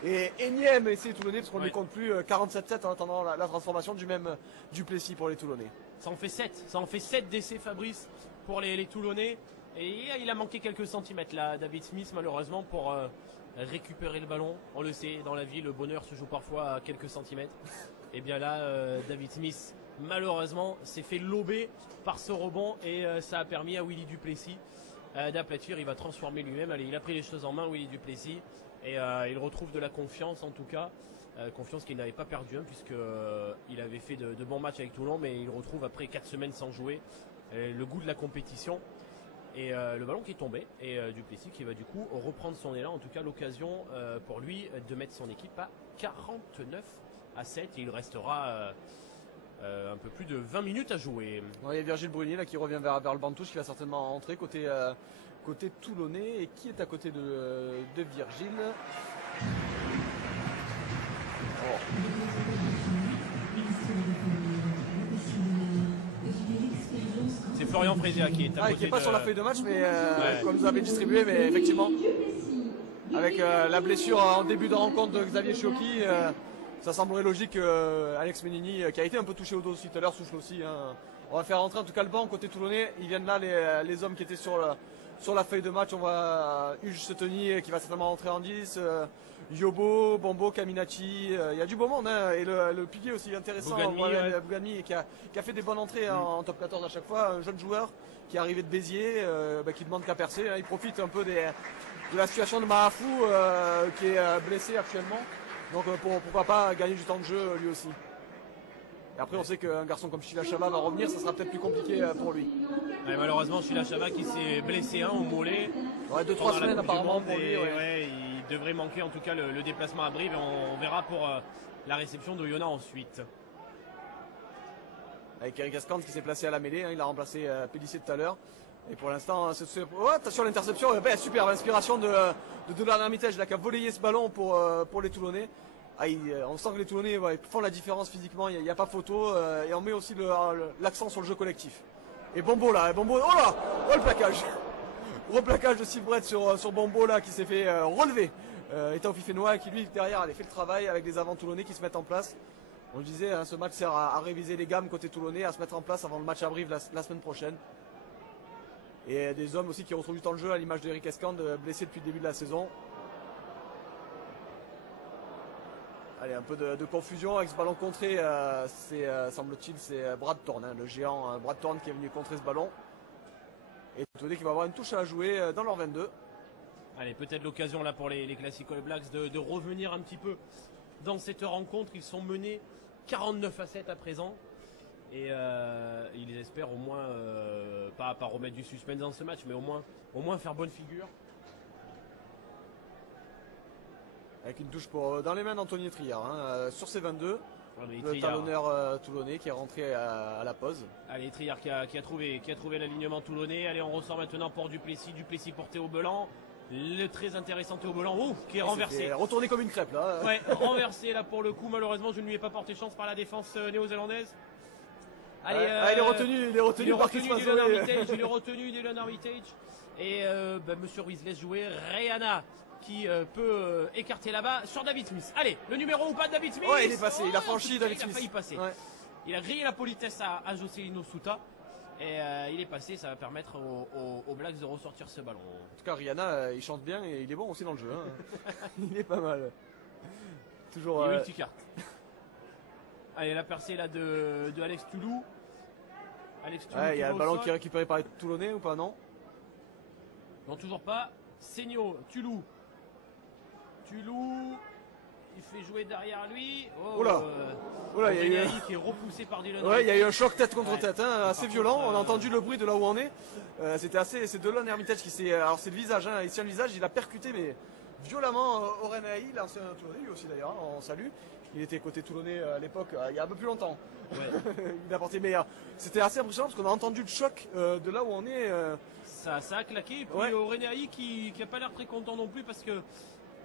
Et énième essai toulonnais parce qu'on ne compte plus 47-7 en attendant la transformation du même Duplessis pour les Toulonnais. Ça en fait 7 d'essais Fabrice pour les Toulonnais. Et il a manqué quelques centimètres là, David Smith, malheureusement, pour récupérer le ballon. On le sait, dans la vie, le bonheur se joue parfois à quelques centimètres. Et bien là, David Smith, malheureusement, s'est fait lober par ce rebond et ça a permis à Willy Duplessis d'aplatir. Il va transformer lui-même. Allez, il a pris les choses en main, Willy Duplessis. Et il retrouve de la confiance, en tout cas. Confiance qu'il n'avait pas perdue, puisqu'il avait fait de bons matchs avec Toulon, mais il retrouve après 4 semaines sans jouer le goût de la compétition. Et le ballon qui est tombé et Duplessis qui va du coup reprendre son élan, en tout cas l'occasion pour lui de mettre son équipe à 49-7 et il restera un peu plus de 20 minutes à jouer. Il y a Virgile Brunier là qui revient vers le banc de touche, qui va certainement entrer côté toulonnais. Et qui est à côté de Virgile? C'est Florian Frésia qui est à côté. Qui n'est pas sur la feuille de match, mais comme nous avait distribué, mais effectivement, avec la blessure en début de rencontre de Xavier Chiocchi, ça semblerait logique que Alex Menini, qui a été un peu touché au dos aussi tout à l'heure, souffle aussi. On va faire rentrer en tout cas le banc côté toulonnais. Ils viennent là, les hommes qui étaient sur la feuille de match. On voit Hugues Seteny qui va certainement rentrer en 10. Yobo, Bombo, Caminacci, il y a du beau monde et le pilier aussi intéressant, Bouganmi qui a fait des bonnes entrées en top 14 à chaque fois, un jeune joueur qui est arrivé de Béziers, qui demande qu'à percer, il profite un peu de la situation de Mahafou qui est blessé actuellement, donc pourquoi pas gagner du temps de jeu lui aussi. Et après on sait qu'un garçon comme Sheila Chava va revenir, ça sera peut-être plus compliqué pour lui. Ouais, malheureusement Sheila Chava qui s'est blessé au mollet. 2-3 semaines apparemment pour lui. Il devrait manquer en tout cas le déplacement à Brive et on verra pour la réception de Yona ensuite. Avec Eric Ascand qui s'est placé à la mêlée, il a remplacé Pélissier tout à l'heure. Et pour l'instant, attention à l'interception, superbe inspiration de Dylan Armitage qui a volayé ce ballon pour les Toulonnais. On sent que les Toulonnais font la différence physiquement, il n'y a pas photo, et on met aussi l'accent sur le jeu collectif. Et Bombo là, le plaquage. Replaquage de Steve Brett sur Bombo là qui s'est fait relever. Et Taofi Fenoua qui lui derrière avait fait le travail avec des avants toulonnais qui se mettent en place. On le disait, ce match sert à réviser les gammes côté toulonnais, à se mettre en place avant le match à Brive la semaine prochaine. Et des hommes aussi qui retrouvent du temps de jeu à l'image d'Eric Escand, blessé depuis le début de la saison. Allez, un peu de confusion avec ce ballon contré, semble-t-il, c'est Brad Thorne, hein, le géant Brad Thorne qui est venu contrer ce ballon. Et Toulouse qui va avoir une touche à jouer dans leur 22. Allez, peut-être l'occasion là pour les Classic All Blacks de revenir un petit peu dans cette rencontre. Ils sont menés 49-7 à présent. Et ils espèrent au moins, pas remettre du suspense dans ce match, mais au moins faire bonne figure. Avec une touche dans les mains d'Anthony Triard, hein, sur ses 22. Allez, Le talonneur toulonnais qui est rentré à la pause. Allez, Triard qui a trouvé l'alignement toulonnais. Allez, on ressort maintenant pour Duplessis pour Théo Belan. Le très intéressant Théo Belan, qui est renversé. Retourné comme une crêpe là. Ouais, renversé là pour le coup. Malheureusement, je ne lui ai pas porté chance par la défense néo-zélandaise. Allez, il est retenu par Chris Mazoé. Il est retenu Dylan Armitage. Et Monsieur Ruiz laisse jouer Rihanna qui peut écarter là-bas sur David Smith. Allez, le numéro ou pas de David Smith. Ouais, il est passé, il a franchi David Smith. Il a failli passer. Ouais. Il a grillé la politesse à Jocelyn Suta. Et il est passé, ça va permettre aux Blacks de ressortir ce ballon. En tout cas, Rihanna, il chante bien et il est bon aussi dans le jeu. Hein. Il est pas mal. Toujours. Multicarte. Allez, la percée là de Alex Toulou. Il y a le ballon qui est récupéré par les Toulonnais ou pas, non? Non, toujours pas. Seigno, Toulou, il fait jouer derrière lui. Oula, il y a eu qui est repoussé par Dylan. Ouais, il y a eu un choc tête contre tête, hein, assez violent. On a entendu le bruit de là où on est. C'est Dylan Armitage qui s'est. Alors c'est le visage, hein, il tient le visage, il a percuté mais violemment Oren Aïe, l'ancien Toulonnais, lui aussi d'ailleurs, on salue. Il était côté toulonnais à l'époque, il y a un peu plus longtemps. Ouais. Il a porté meilleur. C'était assez impressionnant parce qu'on a entendu le choc de là où on est. Ça a claqué. Et puis ouais. Oren Aïe qui n'a pas l'air très content non plus parce que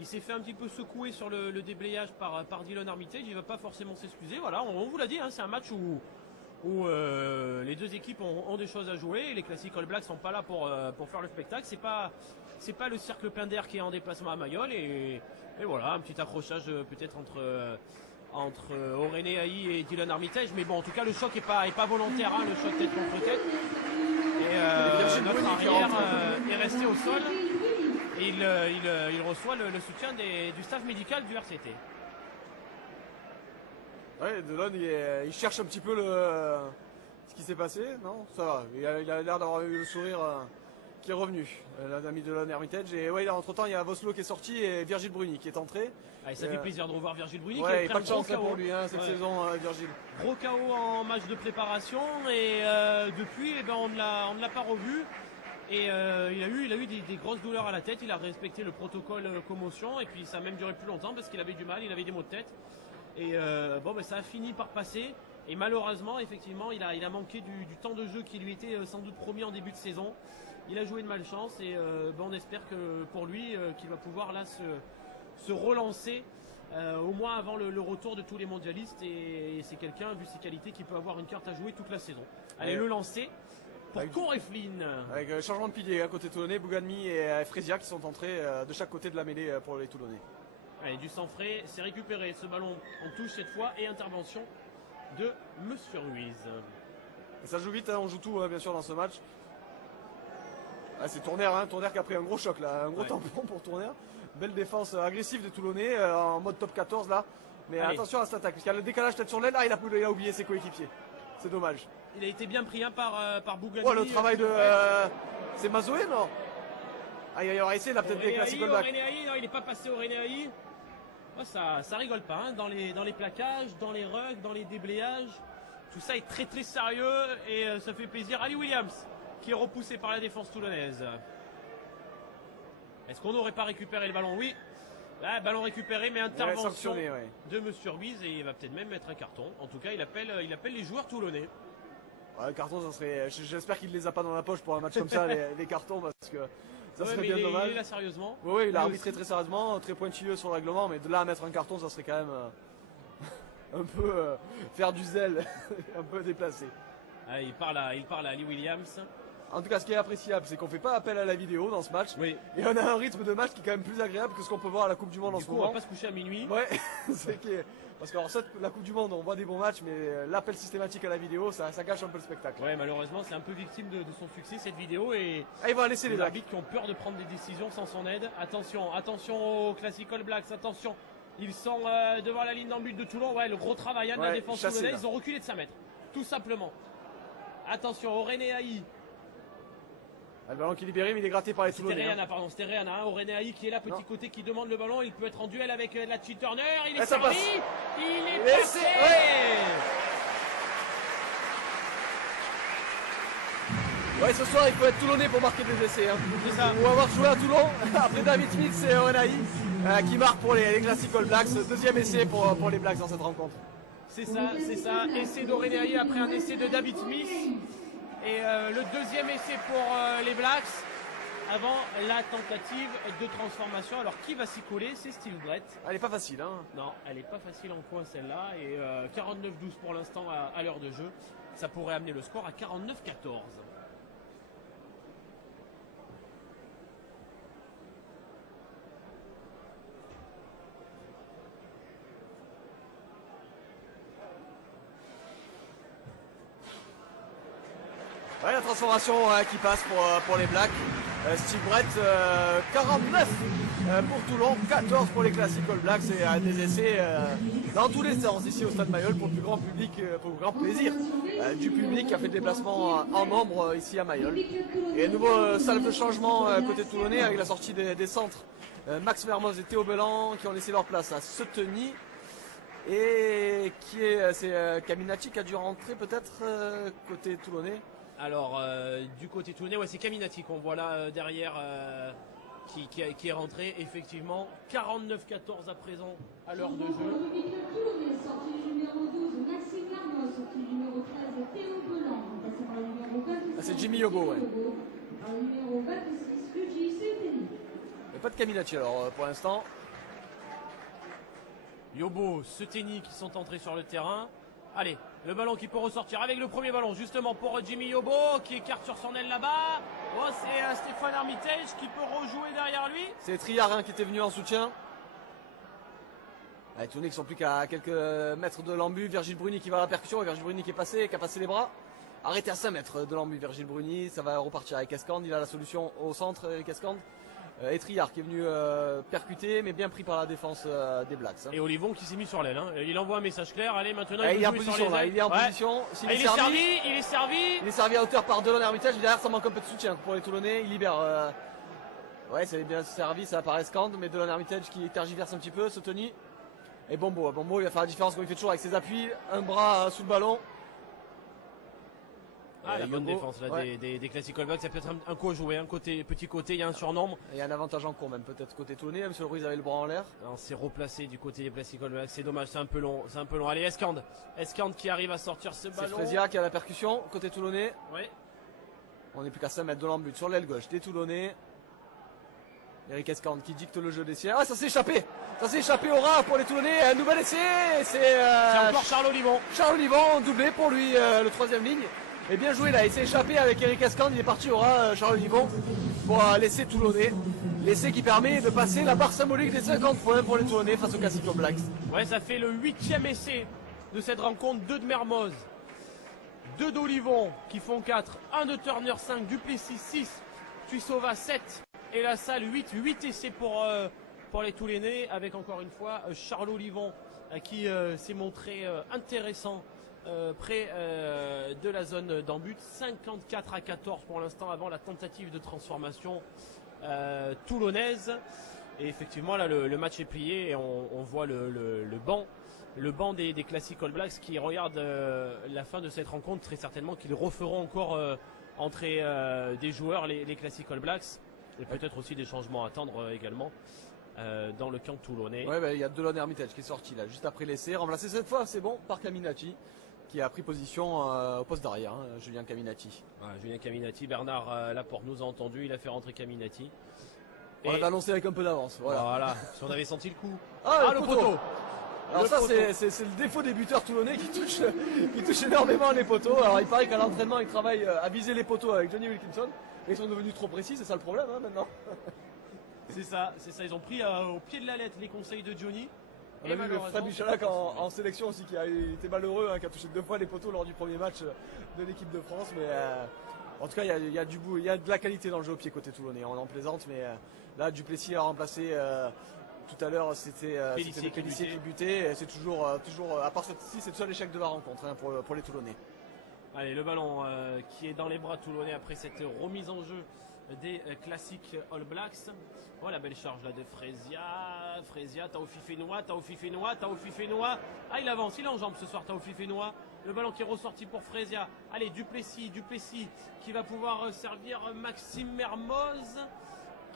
il s'est fait un petit peu secouer sur le déblayage par Dylan Armitage. Il ne va pas forcément s'excuser. Voilà, on vous l'a dit, hein, c'est un match où les deux équipes ont des choses à jouer. Et les Classic All Blacks sont pas là pour faire le spectacle. C'est pas le cercle plein d'air qui est en déplacement à Mayol. Et voilà, un petit accrochage peut-être entre Oren Aïe et Dylan Armitage. Mais bon, en tout cas, le choc est pas volontaire, hein, le choc tête contre tête. Et notre arrière est resté au sol. Et il reçoit le soutien du staff médical du RCT. Ouais, Delon, il cherche un petit peu ce qui s'est passé, non? Ça va, il a l'air d'avoir eu le sourire qui est revenu, l'ami de Delon Hermitage. Et ouais, entre temps, il y a Voslo qui est sorti et Virgile Bruni qui est entré. Allez, ça fait plaisir de revoir Virgile Bruni. Ouais, qui a pas de chance pour lui cette saison, Virgile. Gros KO en match de préparation et depuis, on ne l'a pas revu. Et il a eu des grosses douleurs à la tête. Il a respecté le protocole commotion et puis ça a même duré plus longtemps parce qu'il avait du mal, il avait des maux de tête. Et ça a fini par passer. Et malheureusement, effectivement, il a manqué du temps de jeu qui lui était sans doute promis en début de saison. Il a joué de malchance et on espère que pour lui, qu'il va pouvoir là se relancer au moins avant le retour de tous les mondialistes. Et c'est quelqu'un, vu ses qualités, qui peut avoir une carte à jouer toute la saison. Allez, le lancer pour Con et Flynn. Avec changement de pilier à côté Toulonnais, Bouganmi et Frésia qui sont entrés de chaque côté de la mêlée pour les Toulonnais. Allez, du sang frais, c'est récupéré ce ballon en touche cette fois et intervention de Monsieur Ruiz. Et ça joue vite, hein, on joue tout bien sûr dans ce match. Ah, c'est Tourner qui a pris un gros choc là, un gros tampon pour Tourner. Belle défense agressive de Toulonnais en mode top 14 là. Mais allez, attention à cette attaque, parce qu'il y a le décalage tête sur l'aile, il a oublié ses coéquipiers. C'est dommage. Il a été bien pris par Bouganmi. Oh, le travail de... c'est Mazoé, non? Ah, il aurait essayé, il a peut-être des Classic All Blacks. Non, il n'est pas passé au Aïe. Oh, ça rigole pas, hein, dans les plaquages, dans les rugs, dans les déblayages. Tout ça est très très sérieux et ça fait plaisir. Ali Williams qui est repoussé par la défense toulonnaise. Est-ce qu'on n'aurait pas récupéré le ballon? Oui. Là, ballon récupéré, mais intervention de Monsieur Ruiz et il va peut-être même mettre un carton. En tout cas, il appelle les joueurs toulonnais. Ouais, le carton, ça serait. J'espère qu'il ne les a pas dans la poche pour un match comme ça, les cartons, parce que ça serait bien dommage. Il est là sérieusement. Oui, il a arbitré très sérieusement, très pointilleux sur le règlement, mais de là à mettre un carton, ça serait quand même un peu faire du zèle, un peu déplacé. Ah, il parle à Ali Williams. En tout cas, ce qui est appréciable, c'est qu'on ne fait pas appel à la vidéo dans ce match. Oui. Et on a un rythme de match qui est quand même plus agréable que ce qu'on peut voir à la Coupe du Monde en ce moment. On va pas se coucher à minuit. Ouais, parce que la Coupe du Monde, on voit des bons matchs, mais l'appel systématique à la vidéo, ça gâche un peu le spectacle. Ouais, malheureusement, c'est un peu victime de son succès cette vidéo et il va laisser les arbitres qui ont peur de prendre des décisions sans son aide. Attention aux Classic All Blacks, attention. Ils sont devant la ligne dans le but de Toulon. Ouais, le gros travail de la défense toulonnaise. Ils ont reculé de 5 mètres. Tout simplement. Attention, Aurélien Haï. Le ballon qui est libéré, mais il est gratté par les Toulonnais. C'était Réana. Aurélien Haï qui est là, petit côté, qui demande le ballon. Il peut être en duel avec la Turner. Il est servi. Il est passé. Ouais, ce soir il faut être Toulonnais pour marquer des essais. Hein. C'est ça. On va avoir joué à Toulon. Après David Smith, c'est Renaï qui marque pour les Classic All Blacks. Deuxième essai pour les Blacks dans cette rencontre. C'est ça. Essai d'Aurélien après un essai de David Smith. Et le deuxième essai pour les Blacks avant la tentative de transformation. Alors qui va s'y coller? C'est Steve Brett. Elle n'est pas facile. Hein. Non, elle n'est pas facile en coin celle-là. Et 49-12 pour l'instant à l'heure de jeu. Ça pourrait amener le score à 49-14. Ouais, la transformation qui passe pour les Blacks. Steve Brett, 49 pour Toulon, 14 pour les Classic All Blacks et des essais dans tous les sens ici au Stade Mayol pour le plus grand public, pour le grand plaisir du public qui a fait le déplacement en nombre ici à Mayol. Et nouveau salle de changement côté toulonnais avec la sortie des centres Max Mermoz et Théo Bellan qui ont laissé leur place à Seteny. Et c'est Caminati qui a dû rentrer peut-être côté toulonnais. Alors, du côté toulonnais, ouais, c'est Caminati qu'on voit là derrière qui est rentré. Effectivement, 49-14 à présent à l'heure de jeu. C'est Jimmy Yobo, ouais. Mais pas de Caminati alors pour l'instant. Yobo, Seteny qui sont entrés sur le terrain. Allez, le ballon qui peut ressortir avec le premier ballon justement pour Jimmy Yobo qui écarte sur son aile là-bas. Oh, c'est Stéphane Armitage qui peut rejouer derrière lui. C'est Triard qui était venu en soutien. Les Toulonnais qui sont plus qu'à quelques mètres de l'embut. Virgile Bruni qui va à la percussion. Virgile Bruni qui est passé, qui a passé les bras. Arrêté à 5 mètres de l'embut Virgile Bruni. Ça va repartir avec Escande. Il a la solution au centre avec Escande. Et Triard qui est venu percuter mais bien pris par la défense des Blacks. Hein. Et Olivon qui s'est mis sur l'aile. Hein. Il envoie un message clair. Allez, maintenant il est en position là. Il est en position. Il est servi à hauteur par Delon Hermitage. Derrière ça manque un peu de soutien pour les Toulonnais. Il libère. Ouais, c'est bien servi. Ça apparaît Scand. Mais Delon Hermitage qui tergiverse un petit peu. Seteny. Et Bombo. Bombo il va faire la différence comme il fait toujours avec ses appuis. Un bras sous le ballon. La bonne défense là, des Classic All Blacks. Ça peut être un coup à jouer, un petit côté, il y a un surnombre. Il y a un avantage en cours même peut-être côté Toulonnais, même si le Ruiz avait le bras en l'air. C'est replacé du côté des Classic All Blacks, c'est dommage, c'est un peu long. Allez, Escande qui arrive à sortir ce ballon. C'est Frézia qui a la percussion côté Toulonnais. Oui. On n'est plus qu'à 5 mètres de l'embut sur l'aile gauche des Toulonnais. Eric Escande qui dicte le jeu des siens. Ah, ça s'est échappé au rat pour les Toulonnais. Un nouvel essai. C'est encore Charles Olivon. Charles Olivon, doublé pour lui, le troisième ligne. Et bien joué là, il s'est échappé avec Eric Escande, il est parti au rat, Charles Olivon, pour l'essai toulonnais. L'essai qui permet de passer la barre symbolique des 50 points pour les Toulonnais face aux Classic All Blacks. Ouais, ça fait le 8e essai de cette rencontre. 2 de Mermoz, 2 d'Olivon qui font 4, 1 de Turner 5, Duplessis 6, Tuisova 7 et la salle 8. 8 essais pour les Toulonnais avec encore une fois Charles Olivon qui s'est montré intéressant. Près de la zone d'embut. 54-14 pour l'instant avant la tentative de transformation toulonnaise. Et effectivement là le match est plié et on voit le banc des Classic All Blacks qui regarde la fin de cette rencontre. Très certainement qu'ils referont encore entrer des joueurs les Classic All Blacks et peut-être aussi des changements à attendre également dans le camp toulonnais. Ouais, il y a Delon Hermitage qui est sorti là juste après l'essai, remplacé cette fois c'est bon par Caminati qui a pris position au poste d'arrière, Julien Caminati. Julien Caminati, Bernard Laporte nous a entendu, il a fait rentrer Caminati. On l'avait annoncé avec un peu d'avance. Voilà. Si on avait senti le coup. Le poteau. Alors ça c'est le défaut des buteurs toulonnais qui touchent énormément les poteaux. Alors il paraît qu'à l'entraînement ils travaillent à viser les poteaux avec Johnny Wilkinson. Et ils sont devenus trop précis, c'est ça le problème maintenant. C'est ça, ils ont pris au pied de la lettre les conseils de Johnny. On a vu Fred Michalak en sélection aussi qui a été malheureux, qui a touché 2 fois les poteaux lors du premier match de l'équipe de France. Mais en tout cas, il y a de la qualité dans le jeu au pied côté toulonnais. On en plaisante, mais là, Duplessis a remplacé tout à l'heure, c'était le Pélissier qui butait. C'est toujours, à part ceci, c'est le seul échec de la rencontre hein, pour les Toulonnais. Allez, le ballon qui est dans les bras toulonnais après cette remise en jeu des classiques All Blacks. Voilà, belle charge là de Frezia, Taofi Fenois. Ah, il avance, il est en jambes ce soir, Taofi Fenois. Le ballon qui est ressorti pour Frezia. Allez, Duplessis qui va pouvoir servir Maxime Mermoz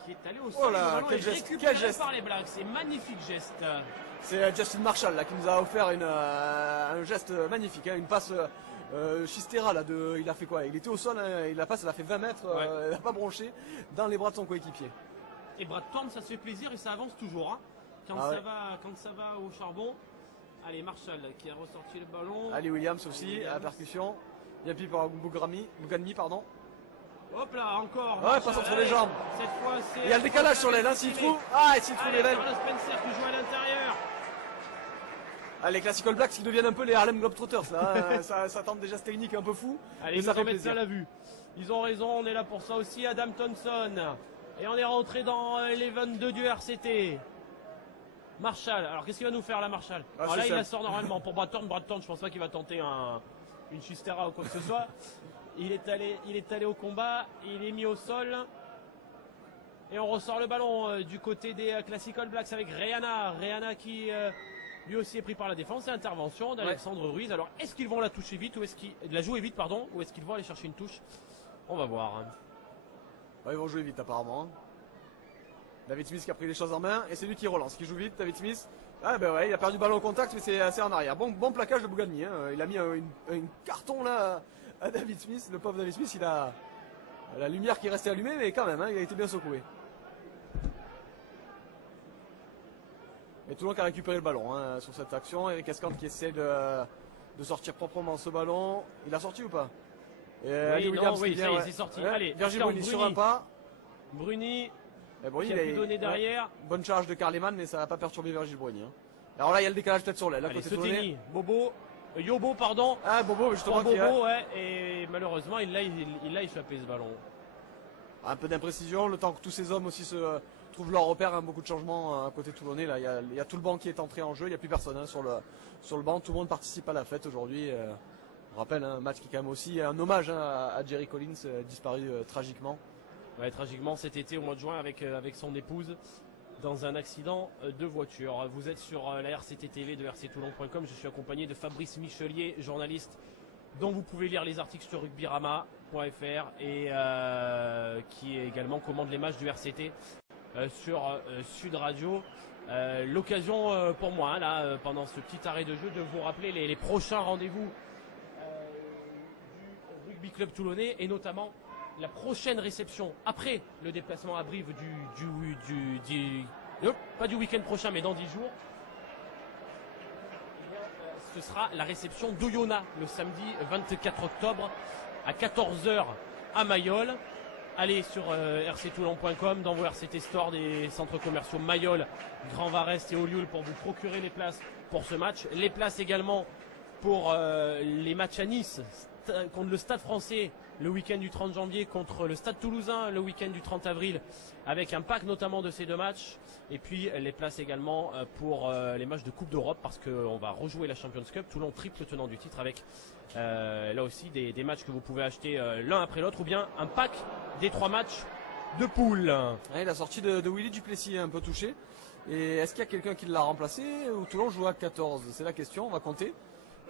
qui est allé au sol. Oh là, quel geste par les Blacks. C'est magnifique geste. C'est Justin Marshall là qui nous a offert un geste magnifique, hein, une passe. Chistera là, il a fait quoi? Il était au sol, hein, la passe elle a fait 20 mètres, ouais. Elle n'a pas bronché dans les bras de son coéquipier. Et Brad Thorne, ça se fait plaisir et ça avance toujours. Hein. Quand ça va au charbon. Allez, Marshall qui a ressorti le ballon. Ali Williams aussi, à la percussion. Bien pris par Bouganmi, pardon. Hop là, encore. Ouais, passe entre les jambes. Cette fois, c'est. Il y a le décalage sur l'aile, hein, s'il trouve. S'il trouve les ailes. Carlos Spencer qui joue à l'intérieur. Les Classic All Blacks qui deviennent un peu les Harlem Globetrotters là. ça tente des gestes techniques un peu fous. Allez, ils nous mettent ça à la vue. Ils ont raison, on est là pour ça aussi. Adam Thompson. Et on est rentré dans les 22 du RCT. Marshall, alors qu'est-ce qu'il va nous faire là, Marshall? Alors là, il la sort normalement pour Brad Thorne, je pense pas qu'il va tenter une Chistera ou quoi que ce soit. Il est allé au combat, il est mis au sol. Et on ressort le ballon du côté des Classic All Blacks avec Reana qui lui aussi est pris par la défense. Et intervention d'Alexandre Ruiz. Alors est-ce qu'ils vont la toucher vite ou est-ce qu'ils la jouer vite pardon, ou est-ce qu'ils vont aller chercher une touche? On va voir. Ouais, ils vont jouer vite apparemment. David Smith qui a pris les choses en main et c'est lui qui relance, qui joue vite. David Smith, il a perdu le ballon au contact mais c'est en arrière. Bon plaquage de Bouganmi, hein. Il a mis un carton là à David Smith. Le pauvre David Smith, il a la lumière qui est restée allumée mais quand même, hein, il a été bien secoué. Et Toulon qui a récupéré le ballon hein, sur cette action. Eric Escante qui essaie de sortir proprement ce ballon. Il a sorti ou pas? Oui, il est sorti. Ouais. Allez, Virgil Bruni sur un pas. Bruni Bruni, qui a pu donner derrière. Bonne charge de Carleman, mais ça n'a pas perturbé Virgil Bruni. Hein. Alors là, il y a le décalage peut-être sur l'aile. Allez, Yobo, pardon. Ah, Bobo, justement. Ouais, et malheureusement, il l'a échappé ce ballon. Un peu d'imprécision, le temps que tous ces hommes aussi se trouvent leur repère, hein, beaucoup de changements à côté toulonnais. Là, il y a tout le banc qui est entré en jeu, il n'y a plus personne hein, sur le banc. Tout le monde participe à la fête aujourd'hui. On rappelle un match qui est quand même aussi un hommage hein, à Jerry Collins, disparu tragiquement. Ouais, tragiquement cet été au mois de juin avec son épouse dans un accident de voiture. Vous êtes sur la RCT TV de rctoulon.com. Je suis accompagné de Fabrice Michelier, journaliste dont vous pouvez lire les articles sur rugbyrama.fr et qui également commande les matchs du RCT sur Sud Radio. L'occasion pour moi, hein, là, pendant ce petit arrêt de jeu, de vous rappeler les prochains rendez-vous du Rugby Club Toulonnais et notamment la prochaine réception après le déplacement à Brive pas du week-end prochain mais dans 10 jours. Ce sera la réception d'Oyonnax le samedi 24 octobre à 14h à Mayol. Allez sur rctoulon.com dans vos RCT Store des centres commerciaux Mayol, Grand Varest et Olioul pour vous procurer les places pour ce match. Les places également pour les matchs à Nice contre le Stade Français le week-end du 30 janvier, contre le Stade Toulousain le week-end du 30 avril, avec un pack notamment de ces deux matchs. Et puis les places également pour les matchs de Coupe d'Europe, parce qu'on va rejouer la Champions Cup. Toulon triple tenant du titre, avec là aussi des matchs que vous pouvez acheter l'un après l'autre, ou bien un pack des 3 matchs de poule. Ouais, la sortie de Willy Duplessis est un peu touchée. Et est-ce qu'il y a quelqu'un qui l'a remplacé ou Toulon joue à 14? C'est la question, on va compter.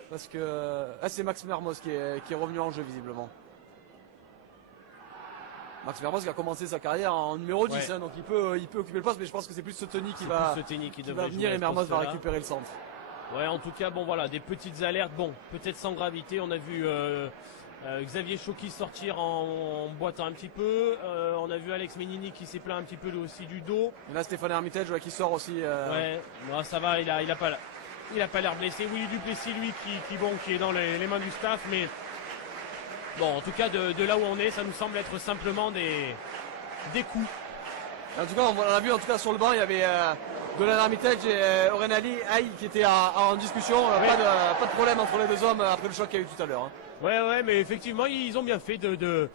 Parce que c'est Max Mermoz qui est revenu en jeu visiblement. Max Mermoz qui a commencé sa carrière en numéro 10, hein, donc il peut occuper le poste, mais je pense que c'est plus Sotoni qui va venir et Mermoz va récupérer le centre. Ouais, en tout cas, bon voilà, des petites alertes, bon, peut-être sans gravité. On a vu Xavier Choquis sortir en boitant un petit peu. On a vu Alex Menini qui s'est plaint un petit peu aussi du dos. Et là, Stéphane Hermitage qui sort aussi. Ouais, non, ça va, il a pas l'air blessé. Oui, Duplessis, lui, qui est dans les mains du staff, mais bon, en tout cas, de là où on est, ça nous semble être simplement des coups. En tout cas, on a vu en tout cas sur le banc, il y avait Dolan Hermitage et Orenali Aïe qui étaient en discussion. Oui. Pas de problème entre les deux hommes après le choc qu'il y a eu tout à l'heure. Hein. Ouais, mais effectivement, ils ont bien fait de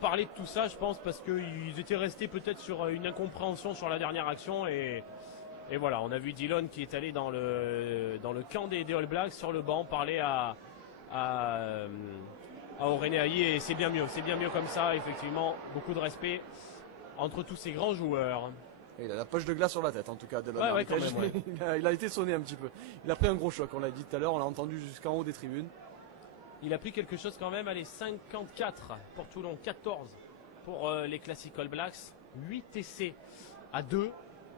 parler de tout ça, je pense, parce qu'ils étaient restés peut-être sur une incompréhension sur la dernière action et Et voilà, on a vu Dillon qui est allé dans le camp des All Blacks sur le banc, parler à Aurélien Aïe, et c'est bien mieux comme ça, effectivement, beaucoup de respect entre tous ces grands joueurs. Et il a la poche de glace sur la tête en tout cas. Ouais, quand même, ouais. Il a été sonné un petit peu. Il a pris un gros choc, on l'a dit tout à l'heure, on l'a entendu jusqu'en haut des tribunes. Il a pris quelque chose quand même, allez, 54 pour Toulon, 14 pour les Classic All Blacks, 8 essais à 2.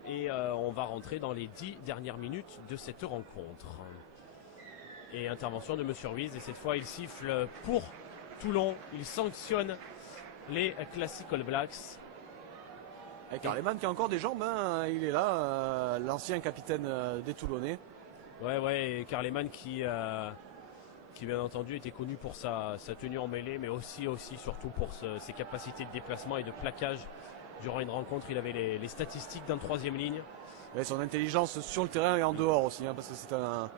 Et on va rentrer dans les 10 dernières minutes de cette rencontre. Et intervention de Monsieur Ruiz, et cette fois il siffle pour Toulon, il sanctionne les Classic All Blacks. Et Carleman qui a encore des jambes, hein, il est là, l'ancien capitaine des Toulonnais. Ouais, et Carleman qui bien entendu était connu pour sa tenue en mêlée, mais aussi surtout pour ses capacités de déplacement et de plaquage. Durant une rencontre, il avait les statistiques d'un troisième ligne. Et son intelligence sur le terrain et en dehors aussi, hein, parce que c'est un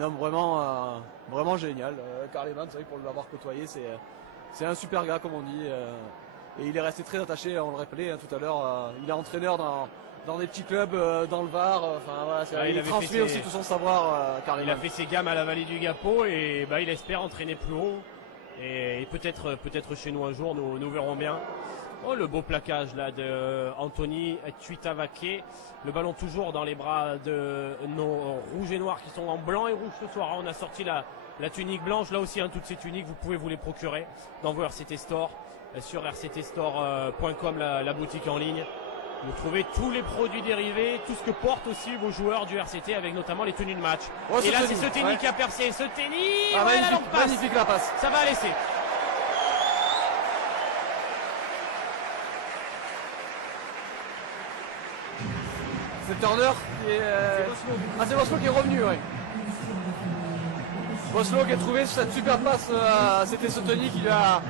homme vraiment génial. Carleman, c'est vrai que pour l'avoir côtoyé, c'est un super gars, comme on dit. Et il est resté très attaché, on le rappelait tout à l'heure. Il est entraîneur dans des petits clubs dans le Var. Voilà, il transmet aussi tout son savoir, Carleman. Il a fait ses gammes à la vallée du Gapo et il espère entraîner plus haut. Et peut-être chez nous un jour, nous verrons bien. Oh, le beau plaquage là de Anthony Tuitavake. Le ballon toujours dans les bras de nos rouges et noirs qui sont en blanc et rouge ce soir. On a sorti la tunique blanche. Là aussi, toutes ces tuniques, vous pouvez vous les procurer dans vos RCT Store, sur rctstore.com, la boutique en ligne. Vous trouvez tous les produits dérivés, tout ce que portent aussi vos joueurs du RCT, avec notamment les tenues de match. Oh, et là, c'est Seteny qui a percé. Seteny, magnifique la passe. Ça va laisser. C'est Turner qui est... c'est Boslo qui est revenu, oui. Boslo qui a trouvé cette super passe, c'était Seteny qui lui a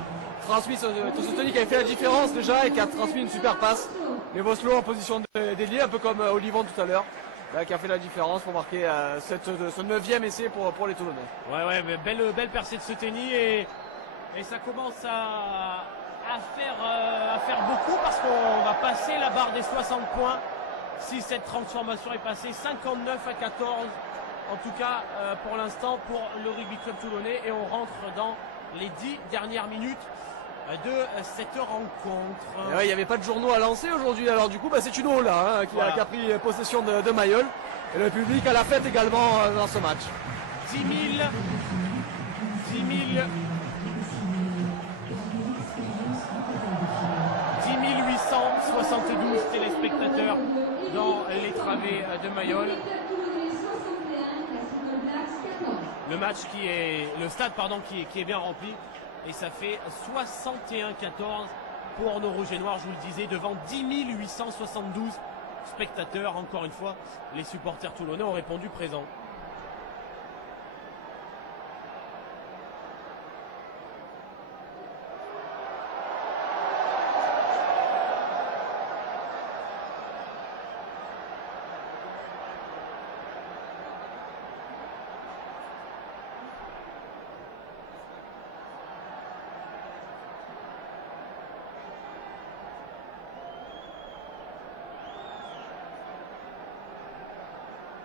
transmis, Seteny qui avait fait la différence déjà et qui a transmis une super passe. Mais Boslo en position d'ailier, un peu comme Olivon tout à l'heure, qui a fait la différence pour marquer ce 9e essai pour les Toulonnais. Ouais, mais belle percée de Seteny et ça commence à faire beaucoup parce qu'on va passer la barre des 60 points. Si cette transformation est passée, 59 à 14 en tout cas pour l'instant pour le Rugby Club Toulonnais, et on rentre dans les 10 dernières minutes de cette rencontre. Il n'y avait pas de journaux à lancer aujourd'hui, alors du coup c'est Uno là qui a pris possession de Mayol, et le public à la fête également dans ce match. 10 872 téléspectateurs dans les travées de Mayol. Le stade qui est bien rempli, et ça fait 61-14 pour nos rouges et noirs, je vous le disais, devant 10 872 spectateurs. Encore une fois, les supporters toulonnais ont répondu présent.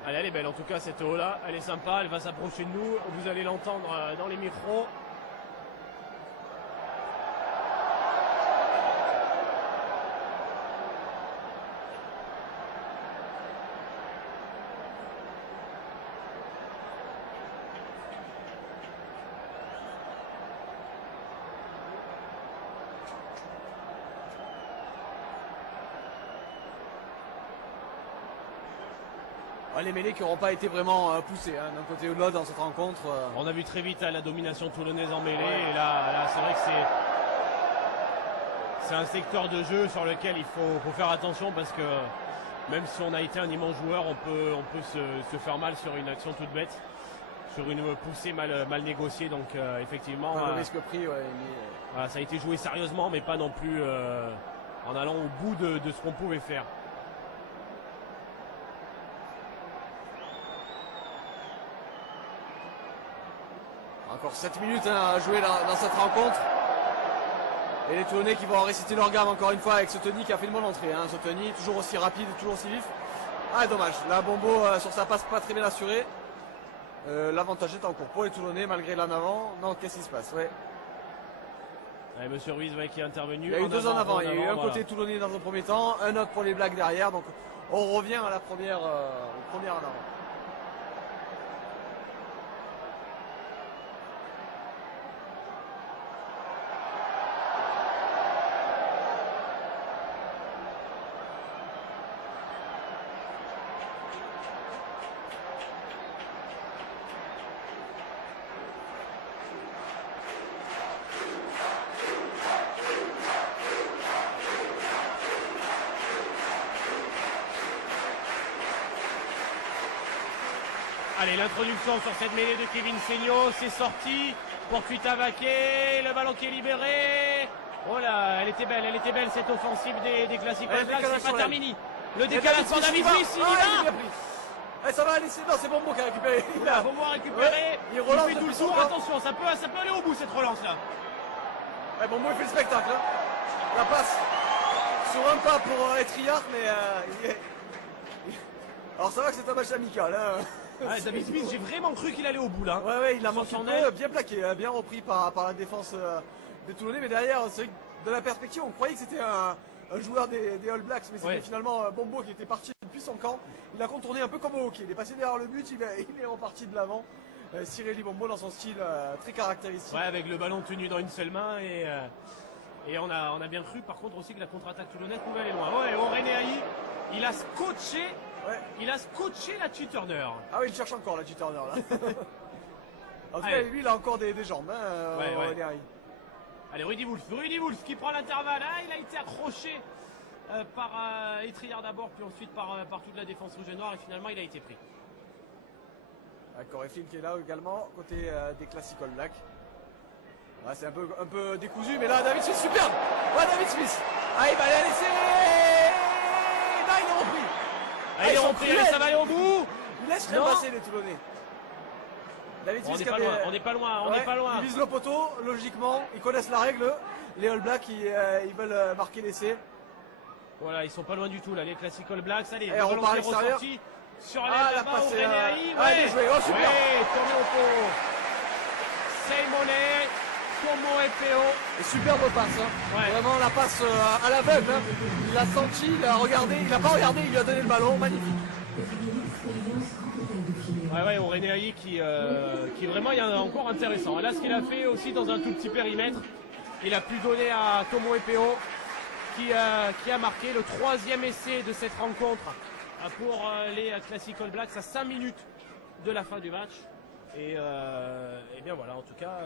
Allez, elle est belle en tout cas cette eau là, elle est sympa, elle va s'approcher de nous, vous allez l'entendre dans les micros. Les mêlées qui n'auront pas été vraiment poussées d'un côté ou de l'autre dans cette rencontre. On a vu très vite la domination toulonnaise en mêlée, et là c'est vrai que c'est un secteur de jeu sur lequel il faut faire attention, parce que même si on a été un immense joueur, on peut se faire mal sur une action toute bête, sur une poussée mal négociée. Donc effectivement, le risque pris, ça a été joué sérieusement, mais pas non plus en allant au bout de ce qu'on pouvait faire. Encore 7 minutes à jouer dans cette rencontre. Et les Toulonnais qui vont réciter leur gamme encore une fois avec Seteny qui a fait une bonne entrée. Seteny toujours aussi rapide, toujours aussi vif. Ah dommage, là Bombo sur sa passe pas très bien assurée. L'avantage est en cours pour les Toulonnais malgré l'en avant. Non, qu'est-ce qui se passe? Ouais. Ouais, Monsieur Ruiz qui est intervenu. Il y a eu deux en avant. Il y a eu un voilà. côté Toulonnais dans un premier temps, un autre pour les Blacks derrière. Donc on revient à la première en avant. Allez, l'introduction sur cette mêlée de Kevin Seigno, c'est sorti pour Tuita Vaquet, le ballon qui est libéré. Oh là, elle était belle cette offensive des Classiques. C'est pas terminé. Le décalage pour David Smith, il y va. Ça va aller, non, c'est Bombo qui a récupéré. Bombo a récupéré. Ouais, il relance fait tout le tour, attention, ça peut aller au bout cette relance là. Ouais, Bombo il fait le spectacle. Hein. La passe sur un pas pour Etriard, mais alors ça va que c'est un match amical. Hein. Ouais, David Smith, j'ai vraiment cru qu'il allait au bout là. Ouais, il a manqué bien plaqué, bien repris par la défense des Toulonnais. Mais derrière, c'est vrai que de la perspective, on croyait que c'était un joueur des All Blacks, mais c'était finalement Bombo qui était parti depuis son camp. Il a contourné un peu comme au hockey. Il est passé derrière le but, il est reparti de l'avant. Cirelli Bombo dans son style très caractéristique. Ouais, avec le ballon tenu dans une seule main et on a bien cru par contre aussi que la contre-attaque toulonnaise pouvait aller loin. Ouais, Oreneaï, il a scotché. Ouais. Il a scotché la Turner. Ah oui, il cherche encore la Turner là. En tout cas, lui, il a encore des jambes. Hein, ouais. Allez, Rudy Wolf qui prend l'intervalle. Ah, il a été accroché par Etriard d'abord, puis ensuite par toute la défense rouge et noire, et finalement, il a été pris. Corefin qui est là également, côté des Classic All Blacks. Ouais, c'est un peu décousu, mais là, David Smith, superbe. Ouais, David Smith. Ah, il va la laisser. Là, il est repris. Il est repris, ça va aller au bout. Il laisse rien passer les Toulonnais. David Smith, on n'est pas loin. Ils visent le poteau, logiquement. Ils connaissent la règle. Les All Blacks, ils veulent marquer l'essai. Voilà, ils sont pas loin du tout là, les Classic All Blacks. Allez, on ballon qui est ressorti sur la passe. Bien joué, oh super. Tourné au pot. Seimone, Tomo et PO. Et superbe passe. Hein. Ouais. Vraiment la passe à l'aveugle. Hein. Il l'a senti, il a regardé, il n'a pas regardé, il lui a donné le ballon. Magnifique. Ouais, Oreneaï qui vraiment est encore intéressant. Et là, ce qu'il a fait aussi dans un tout petit périmètre, il a pu donner à Tomo et PO qui a marqué le troisième essai de cette rencontre pour les Classic All Blacks à 5 minutes de la fin du match. Et bien voilà, en tout cas,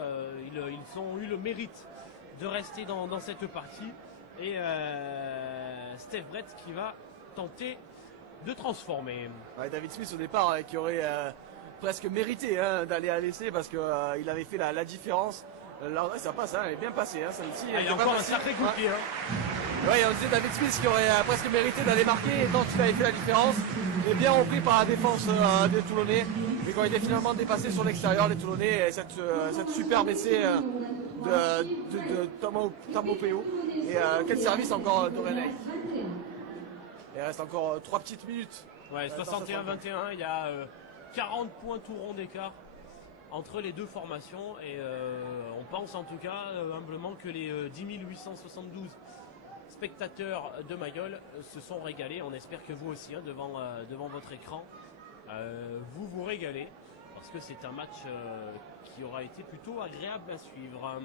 ils ont eu le mérite de rester dans cette partie. Et Steph Brett qui va tenter de transformer. Ouais, David Smith au départ qui aurait presque mérité d'aller à l'essai parce qu'il avait fait la différence. Là, ça passe, elle est bien passée. Celle-ci, il y a encore un sacré coup de pied. Oui, on disait David Smith qui aurait presque mérité d'aller marquer tant qu'il avait fait la différence. Il est bien repris par la défense des Toulonnais. Mais quand il est finalement dépassé sur l'extérieur, les Toulonnais, cette superbe essai de Tomo Peo. Et quel service encore d'Oreneaï. Il reste encore 3 petites minutes. Ouais, 61-21, il y a 40 points tout rond d'écart entre les deux formations. Et on pense en tout cas humblement que les 10 872 spectateurs de Mayol se sont régalés. On espère que vous aussi, devant votre écran, vous vous régalez. Parce que c'est un match qui aura été plutôt agréable à suivre.